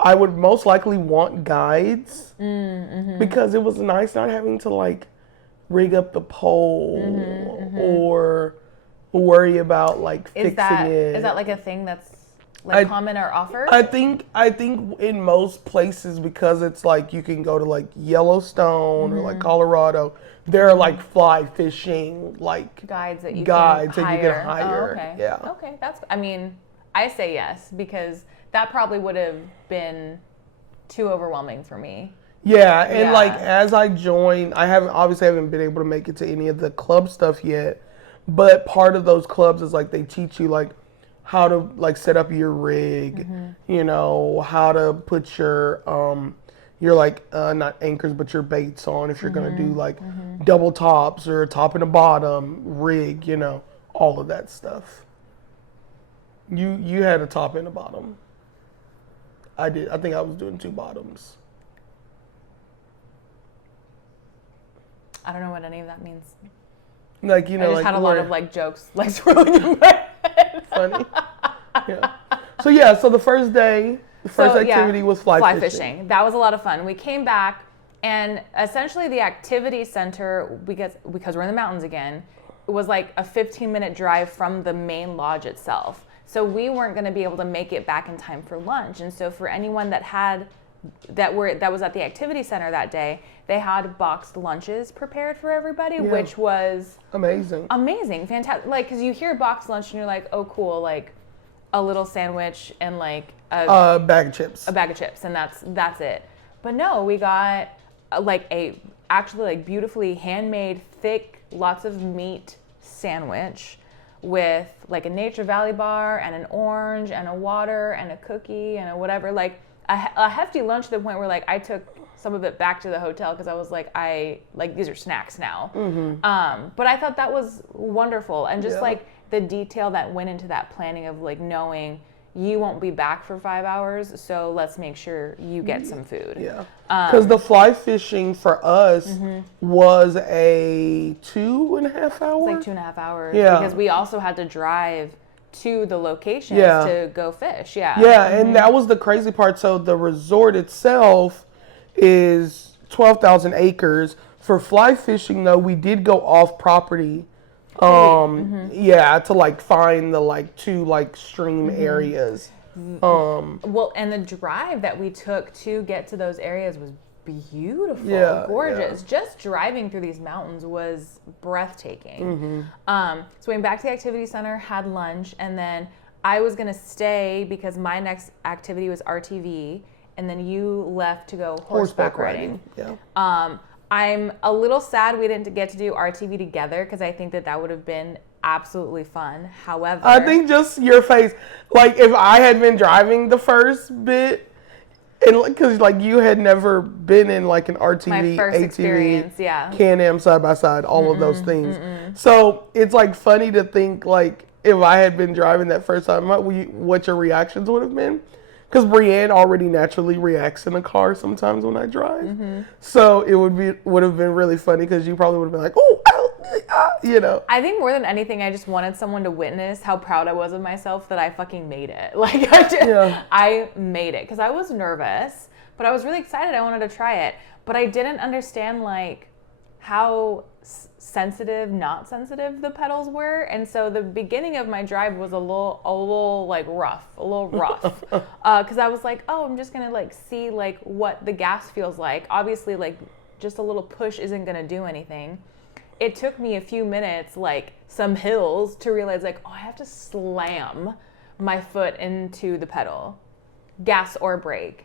I would most likely want guides because it was nice not having to like rig up the pole or worry about like fixing it. Is that like a thing that's like common or offered? I think in most places, because it's like you can go to like Yellowstone or like Colorado, there are like fly fishing like guides that you can hire. Oh, okay. Yeah. Okay, I say yes, because that probably would have been too overwhelming for me. Yeah, and like as I joined, I haven't been able to make it to any of the club stuff yet, but part of those clubs is like they teach you like how to like set up your rig, how to put your like not anchors but your baits on if you're gonna do like double tops or top and a bottom rig, all of that stuff. You had a top and a bottom. I did. I think I was doing two bottoms. I don't know what any of that means. Like, I just had a lot of like jokes like swirling in my head. Funny. Yeah. So yeah, so the first day, the first activity was fly fishing. That was a lot of fun. We came back, and essentially the activity center, because we're in the mountains again, it was like a 15-minute drive from the main lodge itself. So we weren't going to be able to make it back in time for lunch. And so for anyone that was at the activity center that day, they had boxed lunches prepared for everybody, which was amazing, fantastic. Like, because you hear boxed lunch and you're like, oh, cool, like a little sandwich and like a bag of chips, and that's it. But no, we got actually like beautifully handmade, thick, lots of meat sandwich with like a Nature Valley bar and an orange and a water and a cookie and a whatever, like a hefty lunch to the point where like I took some of it back to the hotel because I was like, these are snacks now. But I thought that was wonderful, and just like the detail that went into that planning of like knowing you won't be back for 5 hours, so let's make sure you get some food. Yeah, because the fly fishing for us was a 2.5 hours. It's like 2.5 hours. Yeah, because we also had to drive to the locations to go fish. Yeah, and that was the crazy part. So the resort itself is 12,000 acres. For fly fishing, though, we did go off property. To like find the like two like stream areas. Well, and the drive that we took to get to those areas was beautiful, gorgeous. Just driving through these mountains was breathtaking. So we went back to the activity center, had lunch, and then I was gonna stay because my next activity was RTV, and then you left to go horseback riding. I'm a little sad we didn't get to do RTV together because I think that would have been absolutely fun. However, I think just your face, like if I had been driving the first bit, and because like you had never been in like an RTV, my first experience, Can-Am side by side, all of those things. So it's like funny to think like if I had been driving that first time, what your reactions would have been. Because Brianne already naturally reacts in a car sometimes when I drive. So it would have been really funny because you probably would have been like, oh, you know. I think more than anything, I just wanted someone to witness how proud I was of myself that I fucking made it. Like, I made it because I was nervous, but I was really excited. I wanted to try it. But I didn't understand, like, how not sensitive the pedals were, and so the beginning of my drive was a little like rough, because I was like, oh, I'm just gonna like see like what the gas feels like. Obviously, like just a little push isn't gonna do anything. It took me a few minutes, like some hills, to realize like, oh, I have to slam my foot into the pedal, gas or brake.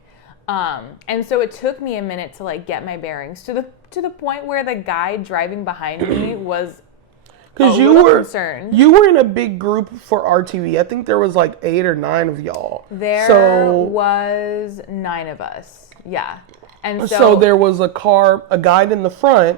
And so it took me a minute to like get my bearings to the point where the guy driving behind me was concerned. You were in a big group for RTV. I think there was like 8 or 9 of y'all. There was 9 of us. Yeah. And so there was a guide in the front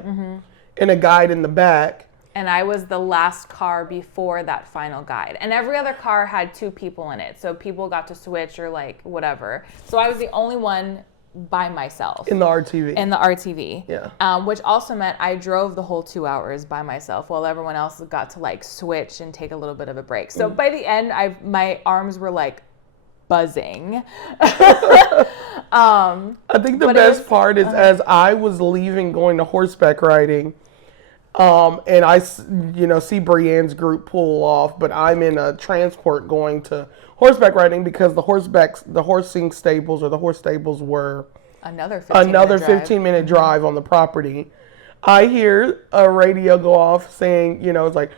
and a guide in the back. And I was the last car before that final guide. And every other car had 2 people in it. So people got to switch or like whatever. So I was the only one by myself. In the RTV. Yeah. Which also meant I drove the whole 2 hours by myself while everyone else got to like switch and take a little bit of a break. So by the end, my arms were like buzzing. I think the best part is as I was leaving going to horseback riding, and I, see Brianne's group pull off, but I'm in a transport going to horseback riding because the horse stables were another 15-minute drive on the property. I hear a radio go off saying, it's like,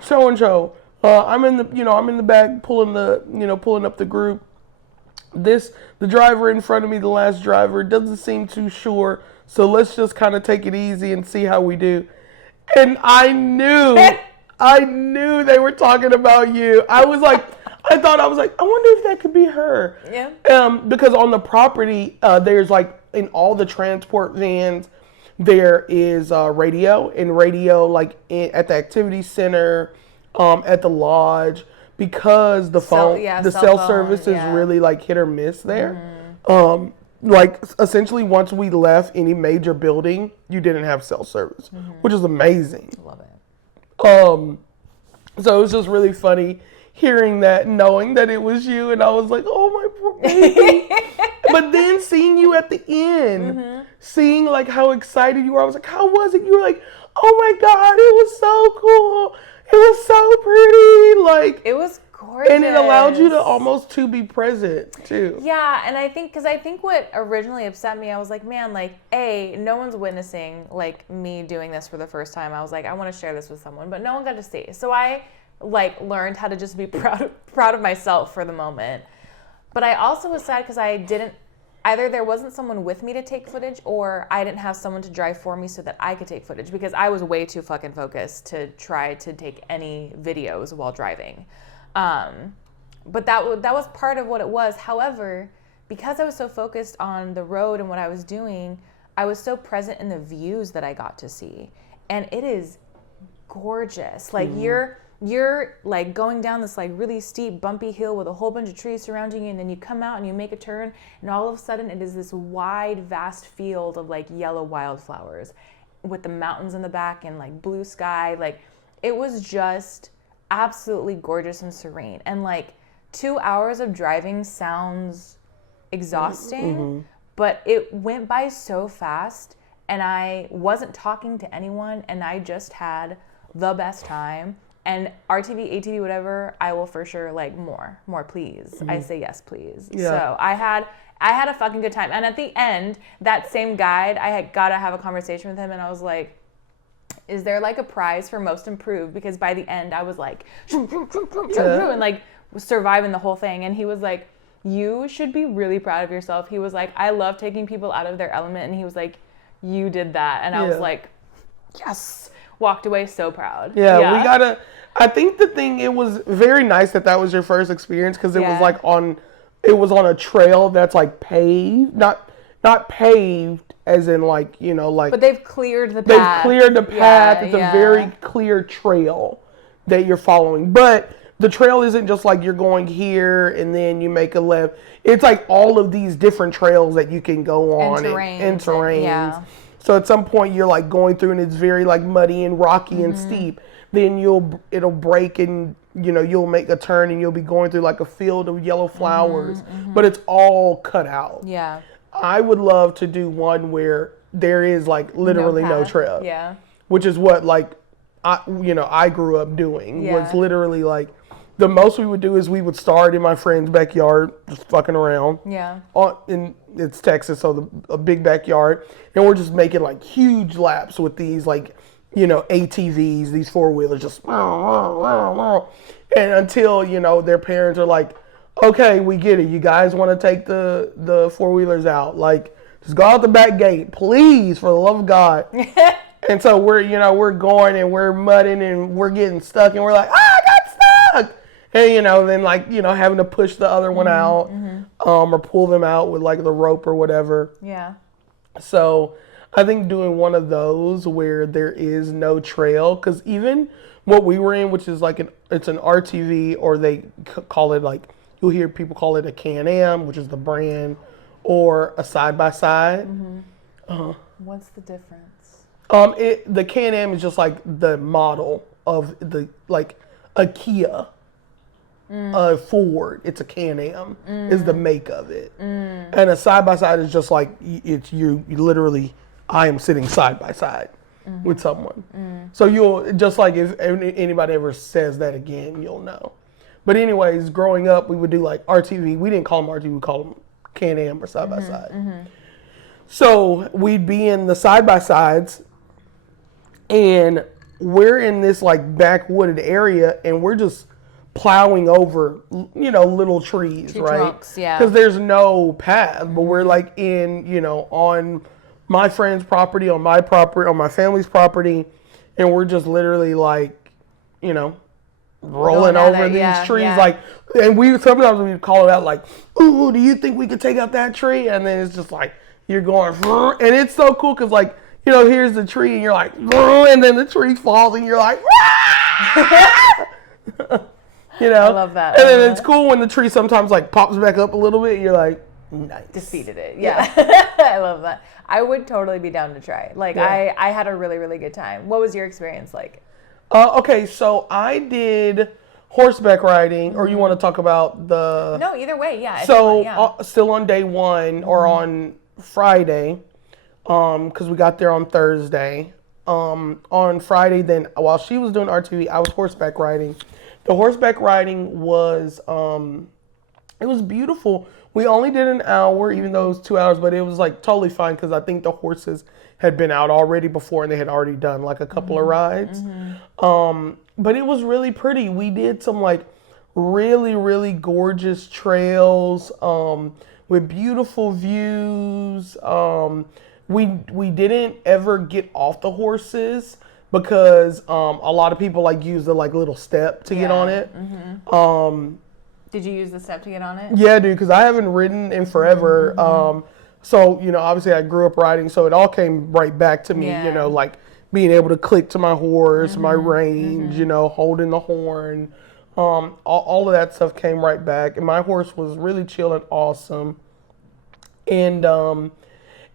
so and so, I'm in the back pulling up the group. The driver in front of me, the last driver, doesn't seem too sure, so let's just kind of take it easy and see how we do. And I knew they were talking about you. I was like, I wonder if that could be her. Yeah. Because on the property, there's like in all the transport vans, there is radio, and radio like at the activity center, at the lodge, because the cell service is really like hit or miss there. Like essentially once we left any major building, you didn't have cell service, which is amazing. Love it. So it was just really funny hearing that, knowing that it was you, and I was like, oh my poor baby. But then seeing you at the end, seeing like how excited you were, I was like, how was it? You were like, oh my God, it was so cool. It was so pretty. Like, it was gorgeous. And it allowed you to almost to be present too. Yeah, and I think what originally upset me, I was like, man, like, no one's witnessing like me doing this for the first time. I was like, I want to share this with someone, but no one got to see. So I like learned how to just be proud of myself for the moment. But I also was sad because I didn't, either there wasn't someone with me to take footage, or I didn't have someone to drive for me so that I could take footage, because I was way too fucking focused to try to take any videos while driving. But that was part of what it was. However, because I was so focused on the road and what I was doing, I was so present in the views that I got to see. And it is gorgeous. Like you're like going down this like really steep bumpy hill with a whole bunch of trees surrounding you, and then you come out and you make a turn, and all of a sudden it is this wide vast field of like yellow wildflowers with the mountains in the back and like blue sky. Like it was just absolutely gorgeous and serene. And like 2 hours of driving sounds exhausting, but it went by so fast, and I wasn't talking to anyone, and I just had the best time. And RTV, ATV, whatever, I will for sure like more, please. I say yes, please. Yeah. So I had a fucking good time. And at the end, that same guide, I had got to have a conversation with him, and I was like, is there like a prize for most improved? Because by the end, I was like, and like surviving the whole thing. And he was like, you should be really proud of yourself. He was like, I love taking people out of their element. And he was like, you did that. And I was like, yes. Walked away so proud. Yeah, we gotta, I think it was very nice that was your first experience, because it was like on a trail that's like paved, not paved as in like, you know, like. But they've cleared the path. It's a very clear trail that you're following. But the trail isn't just like you're going here and then you make a left. It's like all of these different trails that you can go on. And terrains. Yeah. So at some point you're like going through and it's very like muddy and rocky and steep. Then it'll break and, you know, you'll make a turn and you'll be going through like a field of yellow flowers, but it's all cut out. Yeah. I would love to do one where there is like literally no trail. Yeah. Which is what like I grew up doing. Was literally like the most we would do is we would start in my friend's backyard, just fucking around. Yeah. And it's Texas, so a big backyard, and we're just making like huge laps with these like, you know, ATVs, these 4-wheelers, just and until, you know, their parents are like, okay, we get it. You guys want to take the 4-wheelers out? Like, just go out the back gate, please, for the love of God. And so we're going and we're mudding and we're getting stuck and we're like, I got stuck. And, you know, then like, you know, having to push the other one out, or pull them out with like the rope or whatever. Yeah. So I think doing one of those where there is no trail, because even what we were in, which is like it's an RTV, or they call it like, you'll hear people call it a Can-Am, which is the brand, or a side-by-side. What's the difference? The Can-Am is just like the model of the, like a Kia. Ford, it's a Can-Am, is the make of it. And a side-by-side is just like, it's you literally, I am sitting side-by-side with someone. So you'll, just like if anybody ever says that again, you'll know. But anyways, growing up, we would do like RTV. We didn't call them RTV, we called them Can-Am or side-by-side. So we'd be in the side-by-sides, and we're in this like backwooded area, and we're just plowing over, you know, little trees, right? Trunks, yeah. Because there's no path, but we're like in, you know, on my friend's property, on my property, on my family's property, and we're just literally like, you know, rolling over these trees, like, and sometimes we'd call it out like, ooh, do you think we could take out that tree? And then it's just like, you're going, and it's so cool because like, you know, here's the tree, and you're like, and then the tree falls, and you're like, you know, I love that. And then it's cool when the tree sometimes like pops back up a little bit. You're like, nice. Defeated it. Yeah. I love that. I would totally be down to try. Like I had a really, really good time. What was your experience like? Okay, so I did horseback riding, or you want to talk about the... No, either way, yeah. So, still on day one, or on Friday, because we got there on Thursday. On Friday, then, while she was doing RTV, I was horseback riding. The horseback riding was, it was beautiful. We only did an hour, even though it was 2 hours, but it was like totally fine because I think the horses had been out already before and they had already done like a couple of rides. But it was really pretty. We did some like really, really gorgeous trails with beautiful views. We didn't ever get off the horses because a lot of people like use the like little step to get on it. Did you use the step to get on it? Yeah, dude, because I haven't ridden in forever. So, you know, obviously I grew up riding, so it all came right back to me, you know, like being able to click to my horse, my range, you know, holding the horn. All of that stuff came right back. And my horse was really chill and awesome. And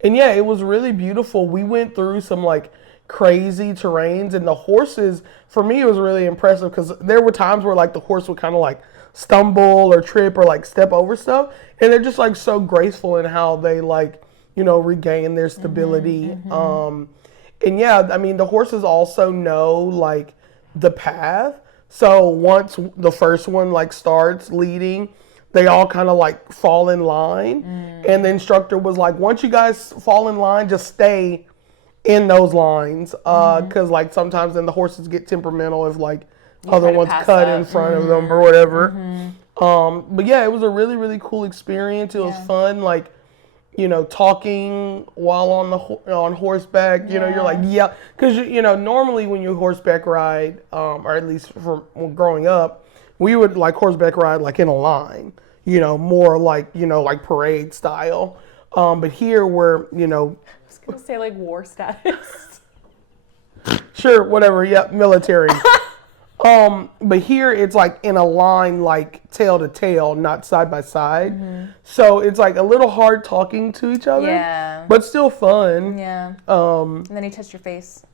yeah, it was really beautiful. We went through some like crazy terrains, and the horses, for me, it was really impressive because there were times where like the horse would kind of like stumble or trip or like step over stuff, and they're just like so graceful in how they like, you know, regain their stability. And yeah, I mean, the horses also know like the path, so once the first one like starts leading, they all kind of like fall in line. And the instructor was like, once you guys fall in line, just stay in those lines, because like sometimes then the horses get temperamental if like other ones cut in front of them or whatever. But yeah, it was a really, really cool experience. It was fun, like, you know, talking while on horseback. You know, you're like, because you know, normally when you horseback ride, or at least from growing up, we would like horseback ride like in a line. You know, more like, you know, like parade style. But here we're, you know, I was gonna say like war status. Sure, whatever. Yep, military. But here it's like in a line, like tail to tail, not side by side. So it's like a little hard talking to each other, but still fun. And then he touched your face.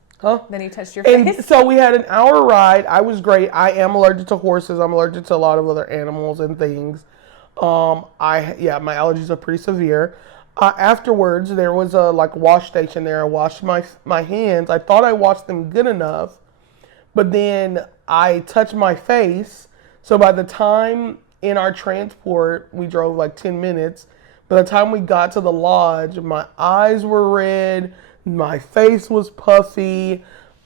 Then he touched your And face. so we had an hour ride. I was great. I am allergic to horses. I'm allergic to a lot of other animals and things. My allergies are pretty severe. Afterwards, there was a like wash station there. I washed my hands. I thought I washed them good enough, but then I touched my face. So by the time in our transport, we drove like 10 minutes. By the time we got to the lodge, my eyes were red, my face was puffy.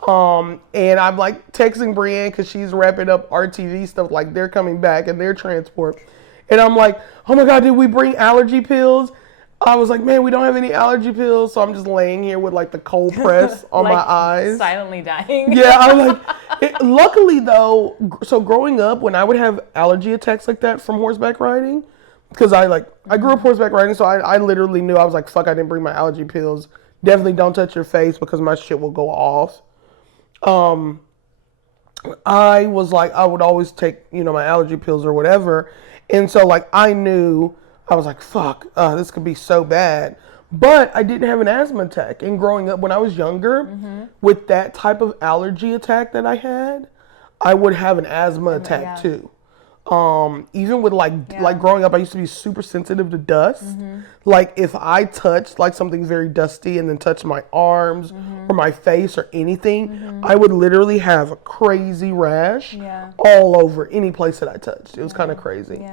And I'm like texting Brianne because she's wrapping up RTV stuff, like they're coming back in their transport. And I'm like, oh my God, did we bring allergy pills? I was like, man, we don't have any allergy pills. So I'm just laying here with like the cold press on like, my eyes. Silently dying. Yeah, I'm like, luckily though, so growing up, when I would have allergy attacks like that from horseback riding, because I grew up horseback riding, so I literally knew, I was like, fuck, I didn't bring my allergy pills. Definitely don't touch your face because my shit will go off. I was like, I would always take, you know, my allergy pills or whatever. And so like I knew, I was like, fuck, this could be so bad. But I didn't have an asthma attack. And growing up when I was younger, with that type of allergy attack that I had, I would have an asthma attack too. Even with like growing up, I used to be super sensitive to dust. Like if I touched like something very dusty and then touched my arms or my face or anything, I would literally have a crazy rash all over any place that I touched. It was kind of crazy.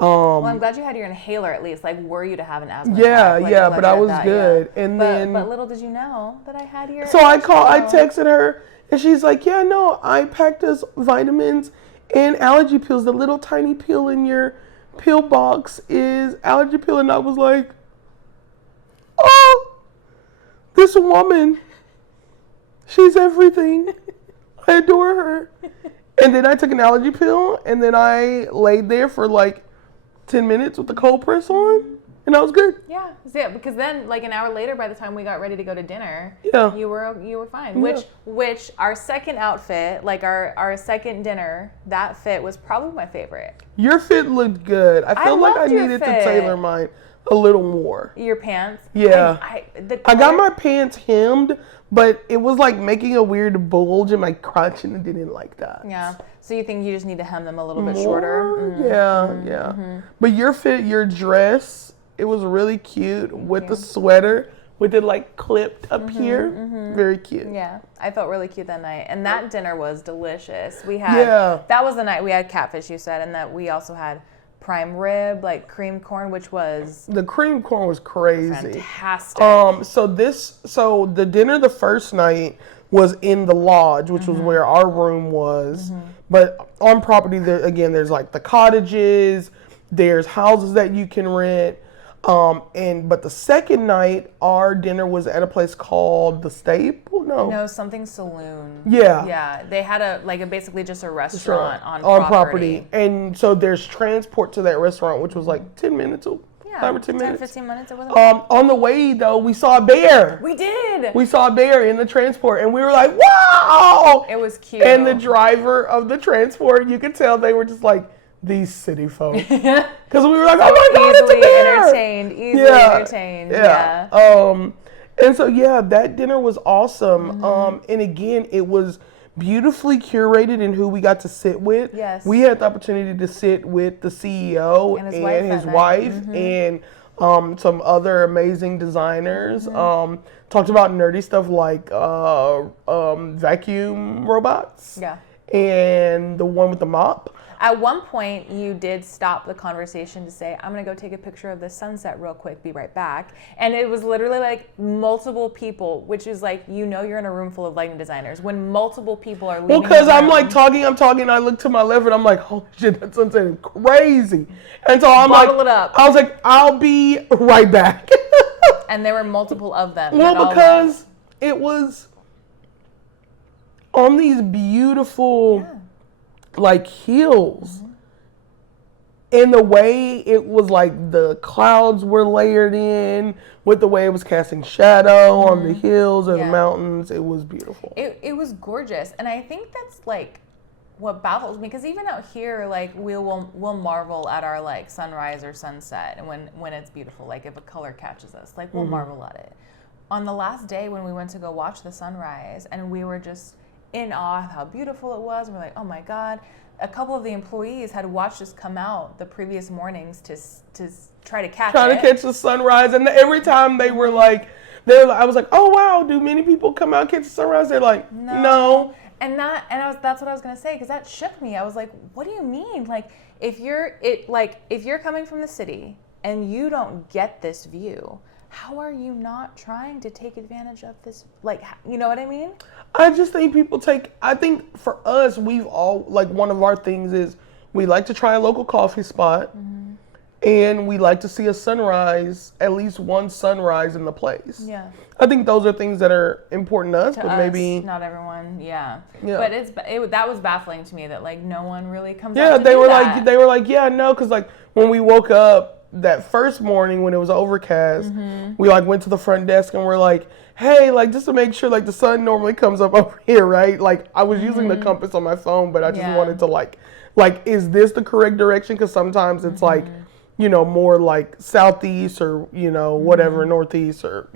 Well, I'm glad you had your inhaler at least. Like, were you to have an asthma attack? Yeah, but I was good. And but little did you know that I had your. So I texted her, and she's like, "Yeah, no, I packed us vitamins and allergy pills. The little tiny pill in your pill box is allergy pill." And I was like, "Oh, this woman, she's everything. I adore her." And then I took an allergy pill, and then I laid there for like 10 minutes with the cold press on, and I was good. Yeah, because then like an hour later, by the time we got ready to go to dinner, you were fine. Which our second outfit, like our second dinner, that fit was probably my favorite. Your fit looked good. I felt like I needed to tailor mine a little more. Your pants? Yeah. I got my pants hemmed, but it was like making a weird bulge in my crotch, and I didn't like that. Yeah. So you think you just need to hem them a little bit shorter? Yeah. But your dress, it was really cute with the sweater. With it like clipped up here. Very cute. Yeah. I felt really cute that night. And that dinner was delicious. We had, that was the night we had catfish, you said, and that we also had prime rib, like cream corn, which was... The cream corn was crazy. Fantastic. So the dinner the first night was in the lodge, which was where our room was. But on property, there's like the cottages, there's houses that you can rent. But the second night, our dinner was at a place called The Staple. No, something saloon. Yeah. Yeah, they had basically just a restaurant on property. And so there's transport to that restaurant, which was like 10 minutes. 5 or 10 minutes. 15 minutes. It wasn't. On the way though, we saw a bear. We did. We saw a bear in the transport, and we were like, "Wow!" It was cute. And the driver of the transport, you could tell they were just like, these city folk. Because we were like, oh my God, it's a bear! Easily entertained. Yeah. And so, that dinner was awesome. And again, it was beautifully curated in who we got to sit with. Yes. We had the opportunity to sit with the CEO and his wife and some other amazing designers. Talked about nerdy stuff like vacuum robots. Yeah. And the one with the mop. At one point, you did stop the conversation to say, I'm going to go take a picture of the sunset real quick, be right back. And it was literally like multiple people, which is like, you're in a room full of lighting designers. When multiple people are leaving. Well, because I'm like talking, and I look to my left and I'm like, holy shit, that sunset is crazy. And so I'm Bottle it up. I was like, I'll be right back. And there were multiple of them. Well, because it was on these beautiful... like hills, and the way it was like the clouds were layered in with the way it was casting shadow on the hills and the mountains. It was beautiful. It was gorgeous, and I think that's like what baffles me, because even out here, like we'll marvel at our like sunrise or sunset, and when it's beautiful, like if a color catches us, like we'll marvel at it. On the last day when we went to go watch the sunrise, and we were just in awe of how beautiful it was. And we're like, oh my God. A couple of the employees had watched us come out the previous mornings to try to catch the sunrise. And every time they were like, I was like, oh wow, do many people come out and catch the sunrise? They're like, no. And that's what I was gonna say, because that shook me. I was like, what do you mean? Like if you're coming from the city and you don't get this view, how are you not trying to take advantage of this? Like, you know what I mean? I just think I think for us, we've all, like, one of our things is we like to try a local coffee spot, and we like to see a sunrise, at least one sunrise in the place. Yeah. I think those are things that are important to us, but maybe not everyone. Yeah. But that was baffling to me that like no one really comes out to they do were that. like, because like when we woke up that first morning when it was overcast, we like went to the front desk and we're like, hey, like just to make sure, like the sun normally comes up over here, right? Like I was using the compass on my phone, but I just wanted to like is this the correct direction? Because sometimes it's like, more like southeast or whatever, northeast or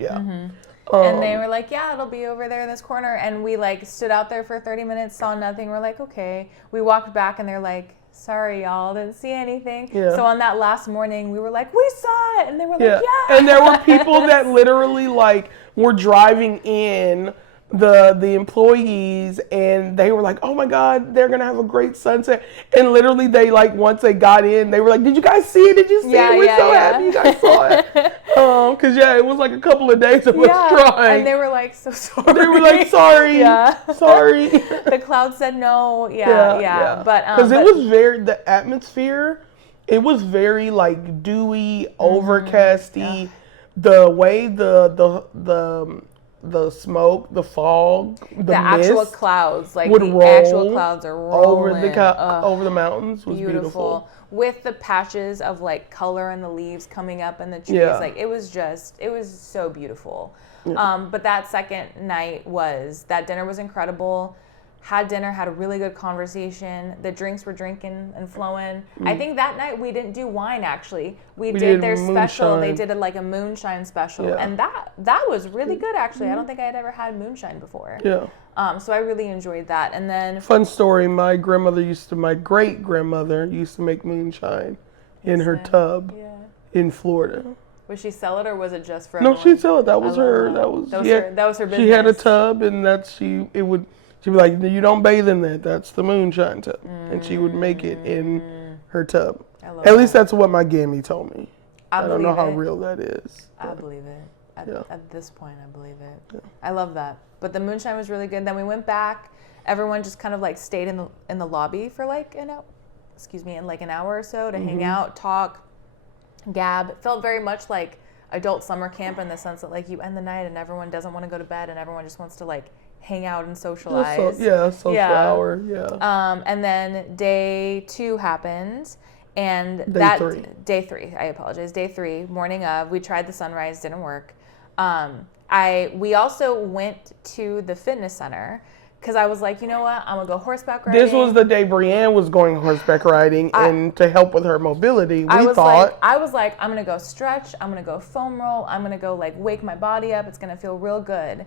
and they were like, yeah, it'll be over there in this corner. And we like stood out there for 30 minutes, saw nothing. We're like, okay. We walked back and they're like, sorry, y'all, didn't see anything. Yeah. So on that last morning, we were like, we saw it. And they were like, yeah. And there were people that literally like were driving in the employees, and they were like, oh my God, they're going to have a great sunset. And literally they like, once they got in, they were like, did you guys see it? Did you see it? We're so happy you guys saw it. Cause it was like a couple of days of us trying. And they were like, so sorry. They were like, sorry. Sorry. The cloud said no. Yeah. But, cause it was the atmosphere, it was very like dewy, overcasty. Yeah. The way the smoke, the fog, the actual mist clouds, like would roll actual clouds are rolling over the mountains was beautiful. With the patches of like color and the leaves coming up in the trees, like it was so beautiful. Yeah. But that second night that dinner was incredible. had dinner, had a really good conversation. The drinks were drinking and flowing. I think that night we didn't do wine, actually. We did their special. They did like a moonshine special. And that was really good, actually. I don't think I had ever had moonshine before. Yeah. So I really enjoyed that. And then... Fun story, my great-grandmother used to make moonshine in her tub in Florida. Would she sell it, or was it just for No, everyone? she'd sell it. That was her. That was her business. She had a tub, and she'd be like, you don't bathe in that. That's the moonshine tub. And she would make it in her tub. At least that's what my Gammy told me. I don't know how real that is. I believe it. At this point, I believe it. Yeah. I love that. But the moonshine was really good. Then we went back. Everyone just kind of like stayed in the lobby for like an hour or so to hang out, talk, gab. It felt very much like adult summer camp in the sense that like you end the night and everyone doesn't want to go to bed and everyone just wants to like hang out and socialize. Social hour. Yeah. And then day 2 happened, and day 3. I apologize. Day 3, morning of. We tried the sunrise, didn't work. We also went to the fitness center. Because I was like, you know what? I'm going to go horseback riding. This was the day Brianne was going horseback riding, and to help with her mobility, I was like, I'm going to go stretch. I'm going to go foam roll. I'm going to go, like, wake my body up. It's going to feel real good.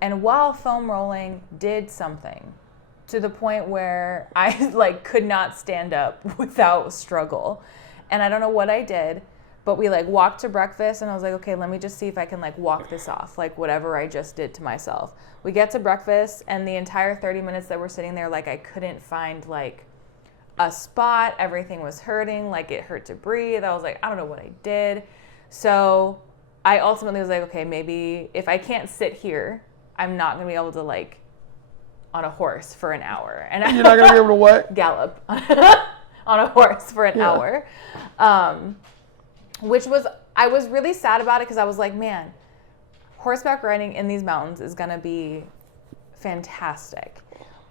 And while foam rolling did something to the point where I, like, could not stand up without struggle. And I don't know what I did, but we, like, walked to breakfast, and I was like, okay, let me just see if I can, like, walk this off, like, whatever I just did to myself. We get to breakfast, and the entire 30 minutes that we're sitting there, like, I couldn't find, like, a spot. Everything was hurting. Like, it hurt to breathe. I was like, I don't know what I did. So I ultimately was like, okay, maybe if I can't sit here, I'm not going to be able to, like, on a horse for an hour. And you're not going to be able to what? Gallop on a horse for an hour. Which was, I was really sad about it because I was like, man, horseback riding in these mountains is going to be fantastic.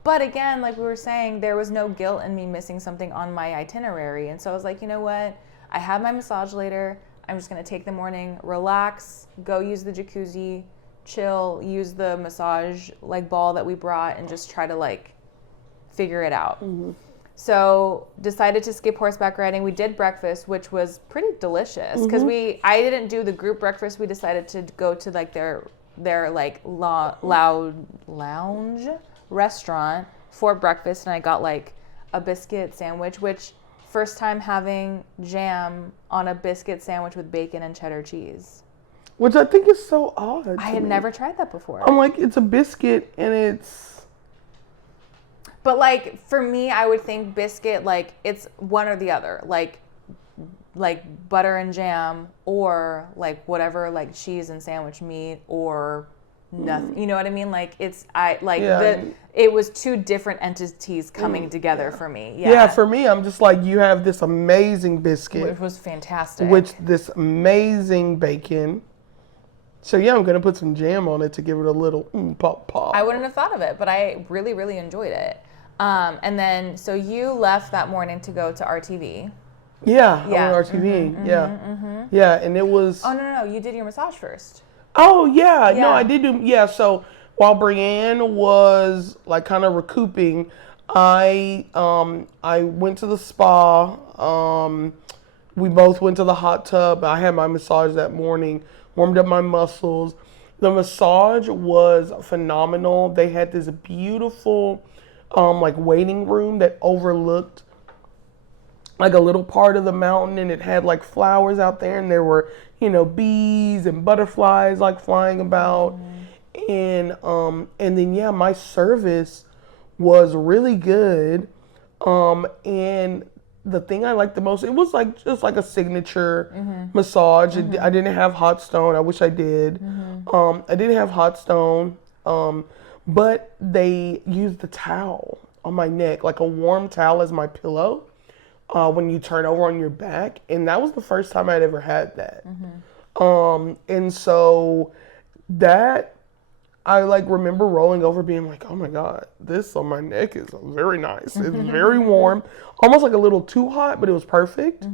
But again, like we were saying, there was no guilt in me missing something on my itinerary. And so I was like, you know what? I have my massage later. I'm just going to take the morning, relax, go use the jacuzzi, chill, use the massage like ball that we brought, and just try to like figure it out. Mm-hmm. So decided to skip horseback riding. We did breakfast, which was pretty delicious because I didn't do the group breakfast. We decided to go to like their like lounge restaurant for breakfast, and I got like a biscuit sandwich, which first time having jam on a biscuit sandwich with bacon and cheddar cheese. Which I think is so odd. I had never tried that before. I'm like, it's a biscuit and it's... But like for me, I would think biscuit, like it's one or the other, like butter and jam, or like whatever, like cheese and sandwich meat, or nothing. You know what I mean? Like it was two different entities coming together for me. Yeah, for me, I'm just like, you have this amazing biscuit, which was fantastic, with this amazing bacon. So yeah, I'm gonna put some jam on it to give it a little pop. I wouldn't have thought of it, but I really, really enjoyed it. And then, so you left that morning to go to RTV. Yeah. I went to RTV. Yeah, and it was... Oh, no, you did your massage first. Oh, yeah. No, I did do... Yeah, so while Brianne was, like, kind of recouping, I went to the spa. We both went to the hot tub. I had my massage that morning, warmed up my muscles. The massage was phenomenal. They had this beautiful... like waiting room that overlooked like a little part of the mountain, and it had like flowers out there, and there were, bees and butterflies like flying about. And then my service was really good. And the thing I liked the most, it was like just like a signature massage. I didn't have hot stone. I wish I did. I didn't have hot stone. But they used the towel on my neck, like a warm towel as my pillow when you turn over on your back. And that was the first time I'd ever had that. And so that I like remember rolling over being like, oh my God, this on my neck is very nice. It's very warm, almost like a little too hot, but it was perfect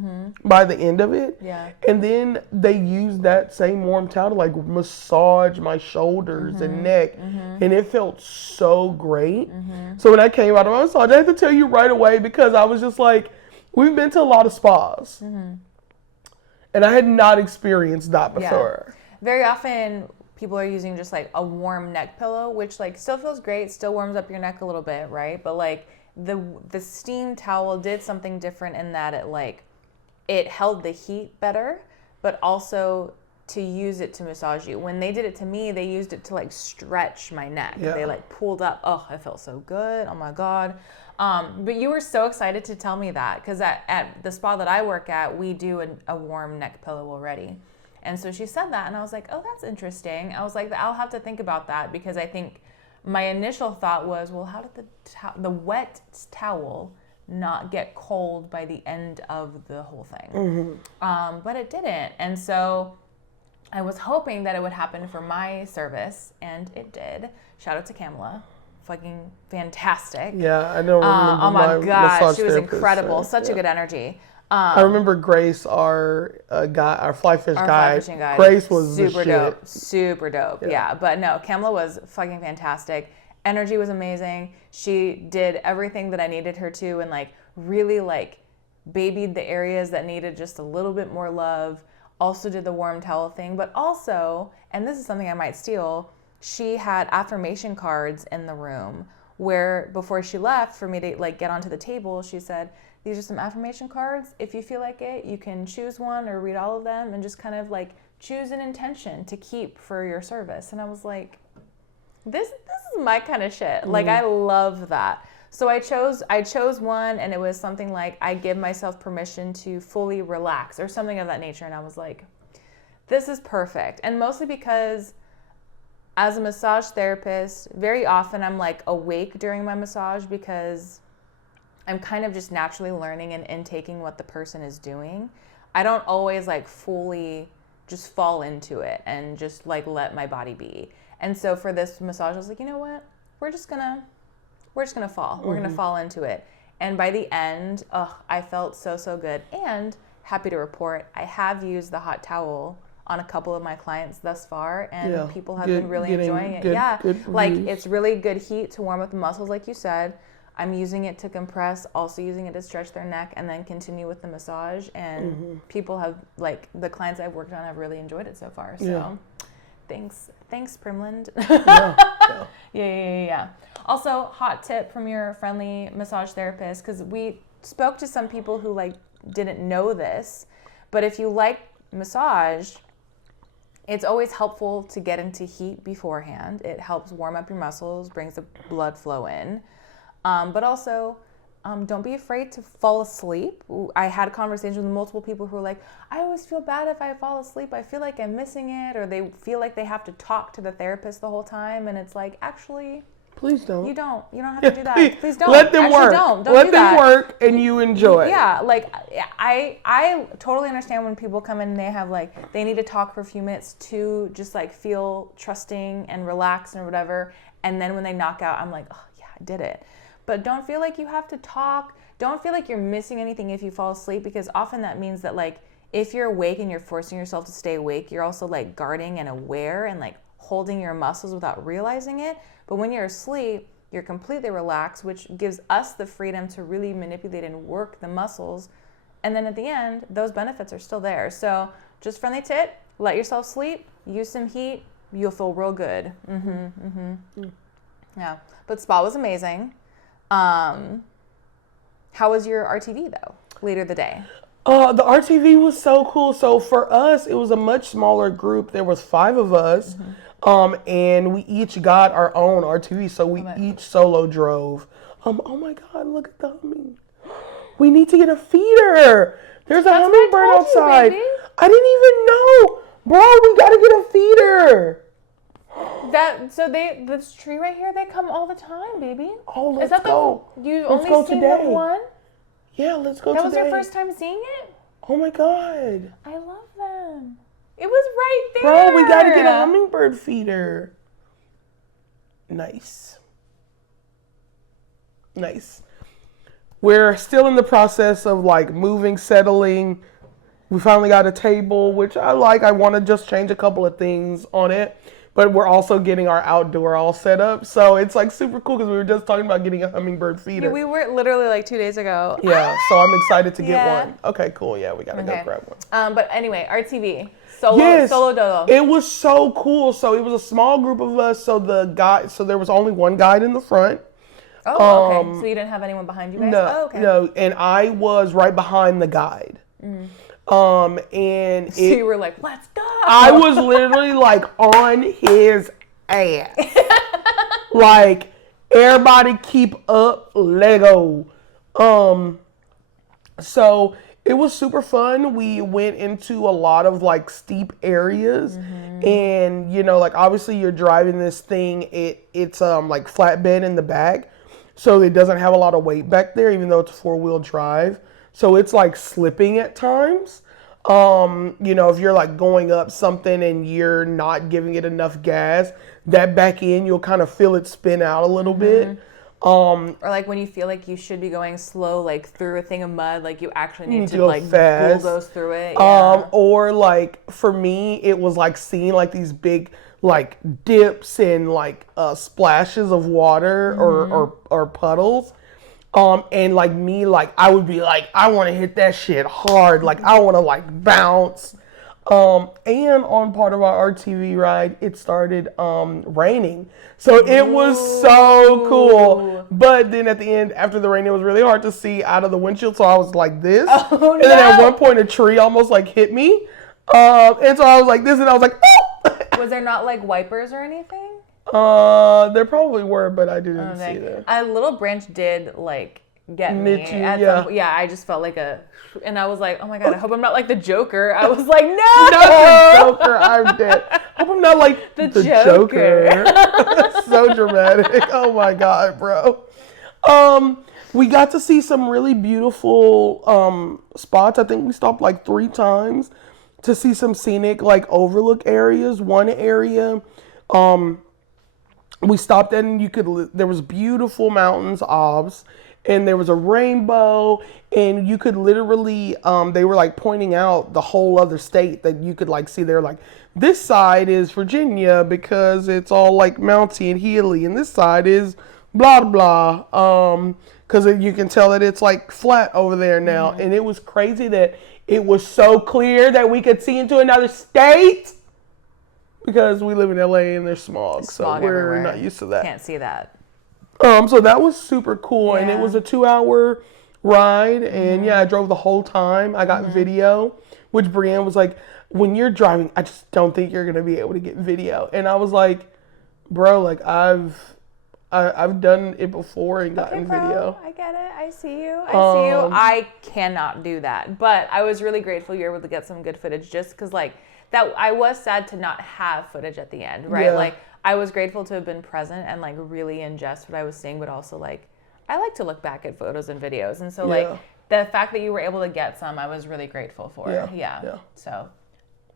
by the end of it. Yeah. And then they used that same warm towel to like massage my shoulders and neck. And it felt so great. So when I came out of my massage, I had to tell you right away because I was just like, we've been to a lot of spas. And I had not experienced that before. Yeah. Very often people are using just like a warm neck pillow, which like still feels great, still warms up your neck a little bit, right? But like the steam towel did something different in that it held the heat better, but also to use it to massage you. When they did it to me, they used it to like stretch my neck. Yeah. They like pulled up. Oh, it felt so good. Oh my God. But you were so excited to tell me that because at the spa that I work at, we do a warm neck pillow already. And so she said that, and I was like, oh, that's interesting. I was like, I'll have to think about that because I think my initial thought was, well, how did the wet towel not get cold by the end of the whole thing? But it didn't. And so I was hoping that it would happen for my service, and it did. Shout out to Kamala. Fucking fantastic. Yeah, I don't remember oh my God, she was therapist incredible. said, Such a good energy. I remember Grace, our fly fish Our guide. fly fishing guide. Grace was super the dope. shit. Super dope. Yeah. But no, Kamala was fucking fantastic. Energy was amazing. She did everything that I needed her to and like really like babied the areas that needed just a little bit more love. Also did the warm towel thing, but also, and this is something I might steal, she had affirmation cards in the room where before she left for me to like get onto the table, she said, these are some affirmation cards. If you feel like it, you can choose one or read all of them and just kind of like choose an intention to keep for your service. And I was like, this is my kind of shit. Like I love that. So I chose one and it was something like I give myself permission to fully relax or something of that nature. And I was like, this is perfect. And mostly because as a massage therapist, very often I'm like awake during my massage because I'm kind of just naturally learning and intaking what the person is doing. I don't always like fully just fall into it and just like let my body be. And so for this massage, I was like, you know what? We're just gonna fall. We're gonna fall into it. And by the end, I felt so good. And happy to report, I have used the hot towel on a couple of my clients thus far, and people have been really enjoying it. Good like it's really good heat to warm up the muscles, like you said. I'm using it to compress, also using it to stretch their neck, and then continue with the massage. And people have, like, the clients I've worked on have really enjoyed it so far. So, thanks, Primland. Yeah. Also, hot tip from your friendly massage therapist, because we spoke to some people who like didn't know this, but if you like massage, it's always helpful to get into heat beforehand. It helps warm up your muscles, brings the blood flow in. But also, don't be afraid to fall asleep. I had conversations with multiple people who were like, I always feel bad if I fall asleep. I feel like I'm missing it, or they feel like they have to talk to the therapist the whole time. And it's like, actually, please don't. You don't have to do that. Please don't. Let them work. Don't Let do them that. work and you enjoy. Yeah, like I totally understand when people come in and they have like, they need to talk for a few minutes to just like feel trusting and relaxed and whatever. And then when they knock out, I'm like, oh yeah, I did it. But don't feel like you have to talk. Don't feel like you're missing anything if you fall asleep, because often that means that like if you're awake and you're forcing yourself to stay awake, you're also like guarding and aware and like holding your muscles without realizing it. But when you're asleep, you're completely relaxed, which gives us the freedom to really manipulate and work the muscles. And then at the end, those benefits are still there. So just friendly tip, let yourself sleep, use some heat, you'll feel real good. Yeah, but spa was amazing. How was your RTV though, later the day? The RTV was so cool. So for us, it was a much smaller group. There was 5 of us, and we each got our own RTV. So we each solo drove. Oh my God, look at the humming. We need to get a feeder. There's a hummingbird outside. I didn't even know. Bro, we gotta get a feeder. This tree right here, they come all the time, baby. Oh, let's go. You let's only go seen today. them one? Yeah, let's go That today. was your first time seeing it? Oh my God. I love them. It was right there. Bro, we gotta get a hummingbird feeder. Nice. We're still in the process of like moving, settling. We finally got a table, which I like. I want to just change a couple of things on it. But we're also getting our outdoor all set up. So it's like super cool because we were just talking about getting a hummingbird feeder. Yeah, we were literally like 2 days ago. Yeah, so I'm excited to get one. Okay, cool. Yeah, we got to go grab one. But anyway, RTV. Solo dolo. It was so cool. So it was a small group of us. So there was only one guide in the front. Oh, okay. So you didn't have anyone behind you guys? No, and I was right behind the guide. And so you were like, let's go. I was literally like on his ass. Like, everybody keep up, Lego. So it was super fun. We went into a lot of like steep areas, and you know, like obviously you're driving this thing. It's like flatbed in the back, so it doesn't have a lot of weight back there, even though it's 4-wheel drive. So it's like slipping at times. You know, if you're like going up something and you're not giving it enough gas, that back end, you'll kind of feel it spin out a little bit. Or like when you feel like you should be going slow, like through a thing of mud, like you actually need to go like fast. bulldoze through it. Yeah. Or like for me, it was like seeing like these big like dips and like splashes of water or puddles. And like me, like I would be like, I want to hit that shit hard. Like I want to like bounce. And on part of our RTV ride, it started raining. So it was so cool. But then at the end, after the rain, it was really hard to see out of the windshield. So I was like this. Oh, and then at one point, a tree almost like hit me. And so I was like this, and I was like, oh! Was there not like wipers or anything? There probably were, but I didn't see that. A little branch did like get me. Yeah, I just felt like and I was like, oh my God, I hope I'm not like the Joker. I was like, no! Not the Joker, I'm dead. I hope I'm not like the Joker. So dramatic. Oh my God, bro. We got to see some really beautiful spots. I think we stopped like 3 times to see some scenic like overlook areas. One area, we stopped and there was beautiful mountains, obs, and there was a rainbow, and you could literally, they were like pointing out the whole other state that you could like see. They're like, this side is Virginia because it's all like mounty and hilly, and this side is blah, blah, because you can tell that it's like flat over there now. And it was crazy that it was so clear that we could see into another state. Because we live in LA and there's smog, so we're everywhere. Not used to that. Can't see that. So that was super cool, and it was a 2-hour ride, and I drove the whole time. I got video, which Brianne was like, when you're driving, I just don't think you're gonna be able to get video. And I was like, bro, like I've done it before and gotten video. I get it. I see you. I cannot do that, but I was really grateful you were able to get some good footage, just because like. That I was sad to not have footage at the end, right? Yeah. Like I was grateful to have been present and like really ingest what I was seeing, but also like I like to look back at photos and videos, and so like the fact that you were able to get some, I was really grateful for. Yeah. So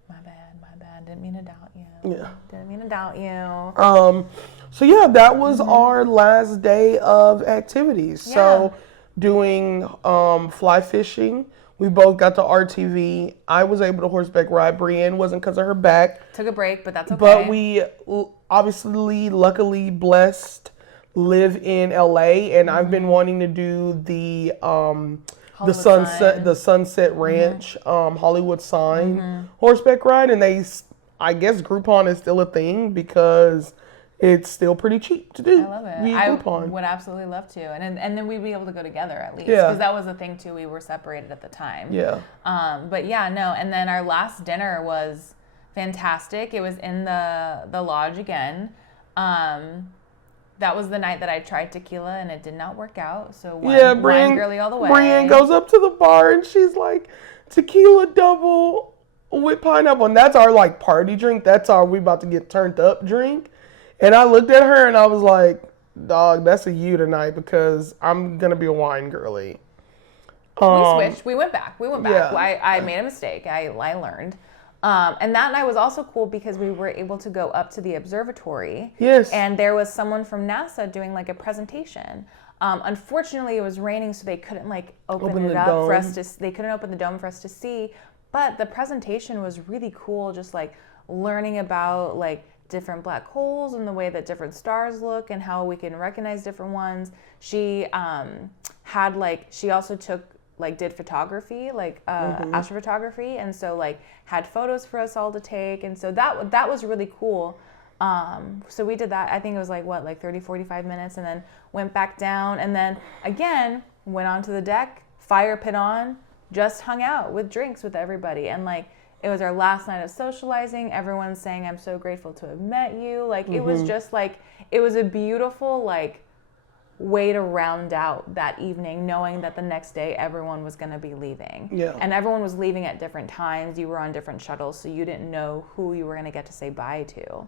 my bad. Didn't mean to doubt you. Yeah. Didn't mean to doubt you. So yeah, that was our last day of activities. Yeah. So doing fly fishing. We both got to RTV. I was able to horseback ride. Brianne wasn't because of her back. Took a break, but that's okay. But we obviously, luckily blessed, live in LA, and I've been wanting to do the Sunset Ranch, Hollywood Sign horseback ride, and I guess Groupon is still a thing because it's still pretty cheap to do. I love it. I would absolutely love to. And then we'd be able to go together at least. Because that was the thing too. We were separated at the time. Yeah. But yeah, no. And then our last dinner was fantastic. It was in the lodge again. That was the night that I tried tequila and it did not work out. So wine girly all the way. Brianne goes up to the bar and she's like, tequila double with pineapple. And that's our like party drink. That's our we about to get turned up drink. And I looked at her and I was like, dog, that's a you tonight because I'm going to be a wine girly. We switched. We went back. Yeah. I made a mistake. I learned. And that night was also cool because we were able to go up to the observatory. Yes. And there was someone from NASA doing like a presentation. Unfortunately, it was raining, so they couldn't like open it up for us to. They couldn't open the dome for us to see. But the presentation was really cool, just like learning about like different black holes and the way that different stars look and how we can recognize different ones. She had like, she also did photography, like astrophotography, and so like had photos for us all to take, and so that was really cool. So we did that. I think it was like 30, 45 minutes, and then went back down, and then again went onto the deck, fire pit on, just hung out with drinks with everybody, and like it was our last night of socializing. Everyone's saying, I'm so grateful to have met you. Like it was just like, it was a beautiful like way to round out that evening, knowing that the next day everyone was going to be leaving. Yeah. And everyone was leaving at different times. You were on different shuttles, so you didn't know who you were going to get to say bye to.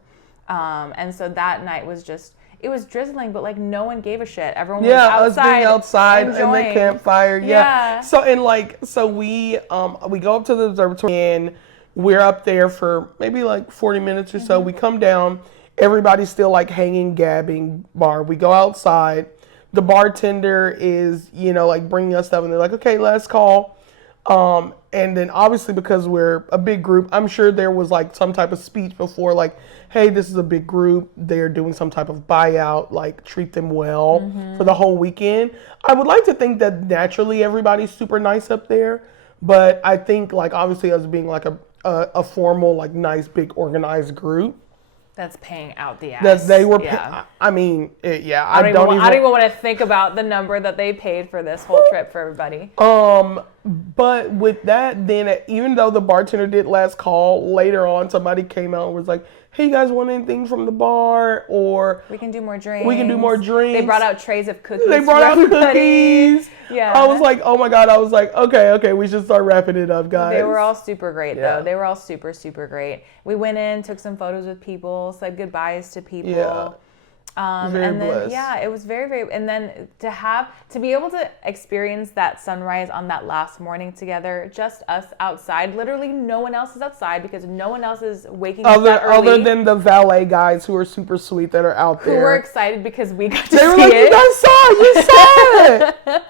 And so that night was just, it was drizzling, but like no one gave a shit. Everyone was outside. Us being outside enjoying. in the campfire. Yeah. So we go up to the observatory and we're up there for maybe like 40 minutes or so. We come down, everybody's still like hanging, gabbing, bar. We go outside. The bartender is, like bringing us stuff, and they're like, okay, last call. And then obviously because we're a big group, I'm sure there was like some type of speech before, like, hey, this is a big group. They're doing some type of buyout, like treat them well for the whole weekend. I would like to think that naturally everybody's super nice up there. But I think like obviously us being like a formal, like nice, big organized group. That's paying out the ass. That they were, yeah. I mean, yeah. I don't even want to think about the number that they paid for this whole trip for everybody. But with that, then even though the bartender did last call, later on somebody came out and was like, hey, you guys want anything from the bar? Or we can do more drinks. They brought out trays of cookies. Cookies. Yeah. I was like, oh my God. I was like, okay, we should start wrapping it up, guys. They were all super great, though. They were all super, super great. We went in, took some photos with people, said goodbyes to people. Yeah. Very blessed. It was very, very, and then to be able to experience that sunrise on that last morning together, just us outside, literally no one else is outside because no one else is waking up that early. Other than the valet guys who are super sweet that are out there. Who were excited because we got to see it. They were like, you saw it.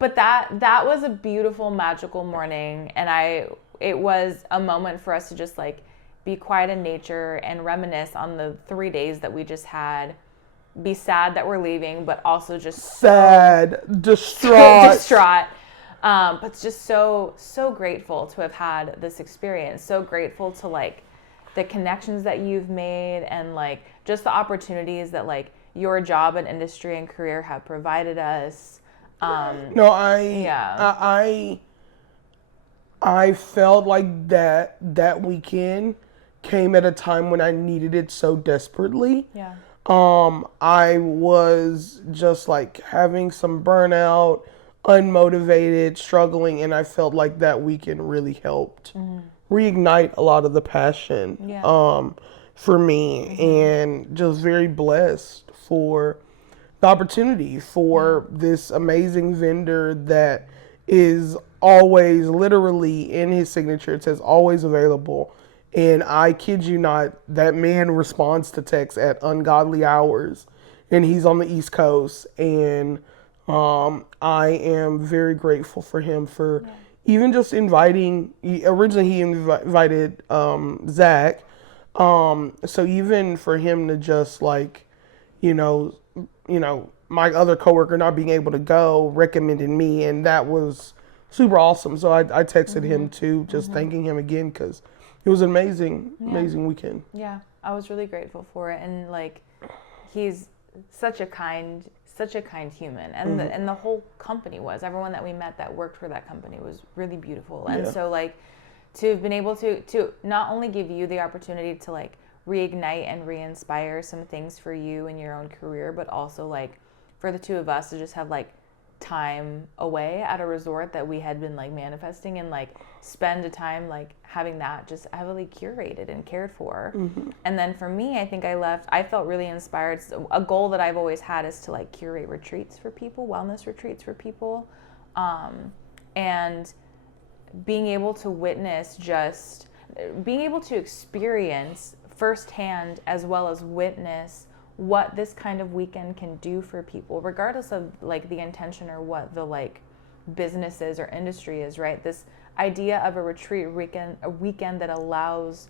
But that was a beautiful, magical morning, and it was a moment for us to just like be quiet in nature and reminisce on the 3 days that we just had. Be sad that we're leaving, but also just sad, distraught. But just so grateful to have had this experience. So grateful to like the connections that you've made and like just the opportunities that like your job and industry and career have provided us. I felt like that weekend came at a time when I needed it so desperately. Yeah. I was just like having some burnout, unmotivated, struggling, and I felt like that weekend really helped reignite a lot of the passion for me, and just very blessed for the opportunity for this amazing vendor that is always, literally in his signature, it says always available. And I kid you not, that man responds to texts at ungodly hours, and he's on the East Coast. And I am very grateful for him for even just inviting. Originally, he invited Zach. So even for him to just like, my other coworker not being able to go recommended me, and that was super awesome. So I texted him too, just thanking him again because it was an amazing weekend. Yeah, I was really grateful for it, and like, he's such a kind human, and the whole company was. Everyone that we met that worked for that company was really beautiful, and so like, to have been able to not only give you the opportunity to like reignite and re-inspire some things for you in your own career, but also like for the two of us to just have like time away at a resort that we had been like manifesting, and like spend a time like having that just heavily curated and cared for. And then for me, I think I felt really inspired. So a goal that I've always had is to like curate retreats for people, wellness retreats for people, and being able to witness just being able to experience firsthand as well as witness what this kind of weekend can do for people, regardless of like the intention or what the like businesses or industry is, right? This idea of a retreat weekend, a weekend that allows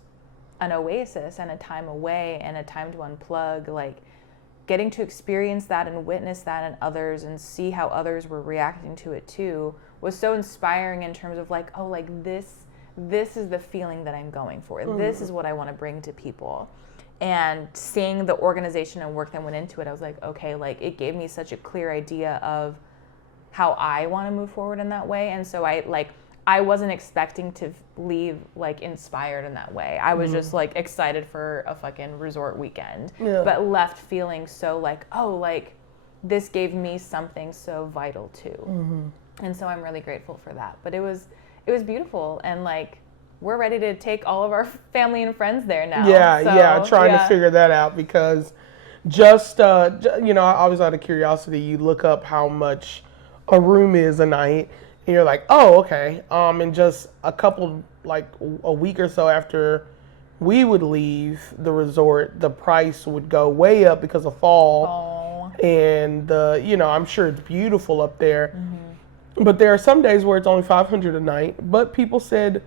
an oasis and a time away and a time to unplug, like getting to experience that and witness that in others and see how others were reacting to it too was so inspiring in terms of like, oh, like this is the feeling that I'm going for. This is what I want to bring to people. And seeing the organization and work that went into it, I was like, okay, like it gave me such a clear idea of how I want to move forward in that way. And so I wasn't expecting to leave like inspired in that way. I was just like excited for a fucking resort weekend, but left feeling so like, oh, like this gave me something so vital too. And so I'm really grateful for that. But it was beautiful, and like we're ready to take all of our family and friends there now. Trying to figure that out, because just you know, I was out of curiosity, you look up how much a room is a night, and you're like, oh, okay. And just a week or so after we would leave the resort, the price would go way up because of fall. And you know, I'm sure it's beautiful up there. But there are some days where it's only $500 a night. But people said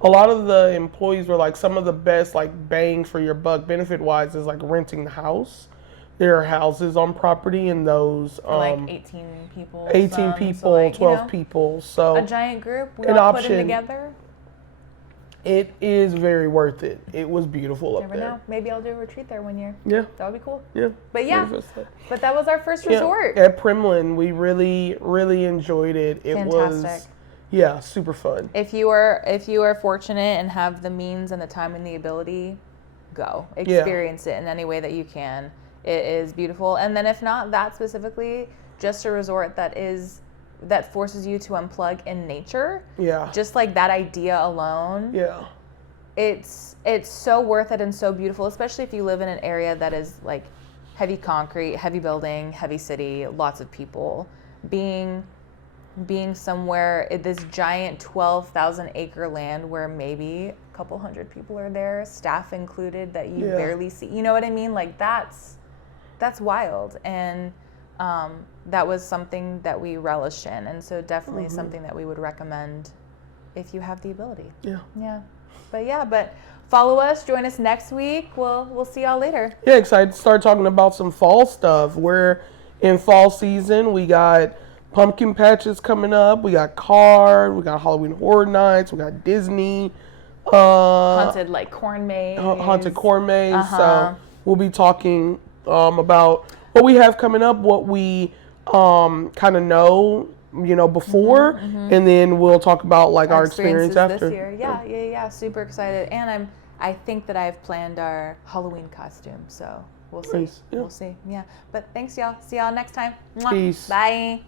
a lot of the employees were like, some of the best like bang for your buck benefit wise is like renting the house. There are houses on property, and those like 18 people, 18 people, so like, 12 people. So a giant group, we all put in together. It is very worth it. It was beautiful up there. Never know. Maybe I'll do a retreat there one year. Yeah. That would be cool. Yeah. But but that was our first resort. At Primland, we really, really enjoyed it. It Fantastic. was, super fun. If you are fortunate and have the means and the time and the ability, go. Experience it in any way that you can. It is beautiful. And then if not that specifically, just a resort that forces you to unplug in nature. Yeah. Just like that idea alone. Yeah. It's so worth it and so beautiful, especially if you live in an area that is like heavy concrete, heavy building, heavy city, lots of people. Being somewhere in this giant 12,000 acre land where maybe a couple hundred people are there, staff included, that you barely see. You know what I mean? Like that's wild. And that was something that we relished in, and so definitely something that we would recommend if you have the ability. But follow us, join us next week. We'll see y'all later. Excited to start talking about some fall stuff. We're in fall season. We got pumpkin patches coming up, we got card, we got Halloween Horror Nights, we got Disney haunted like corn maze, so we'll be talking about what we have coming up, what we kind of know, you know, before, and then we'll talk about like our experience after. This year. Super excited. And I think that I've planned our Halloween costume, so we'll see. Nice. Yeah. We'll see. Yeah. But thanks, y'all. See y'all next time. Mwah. Peace. Bye.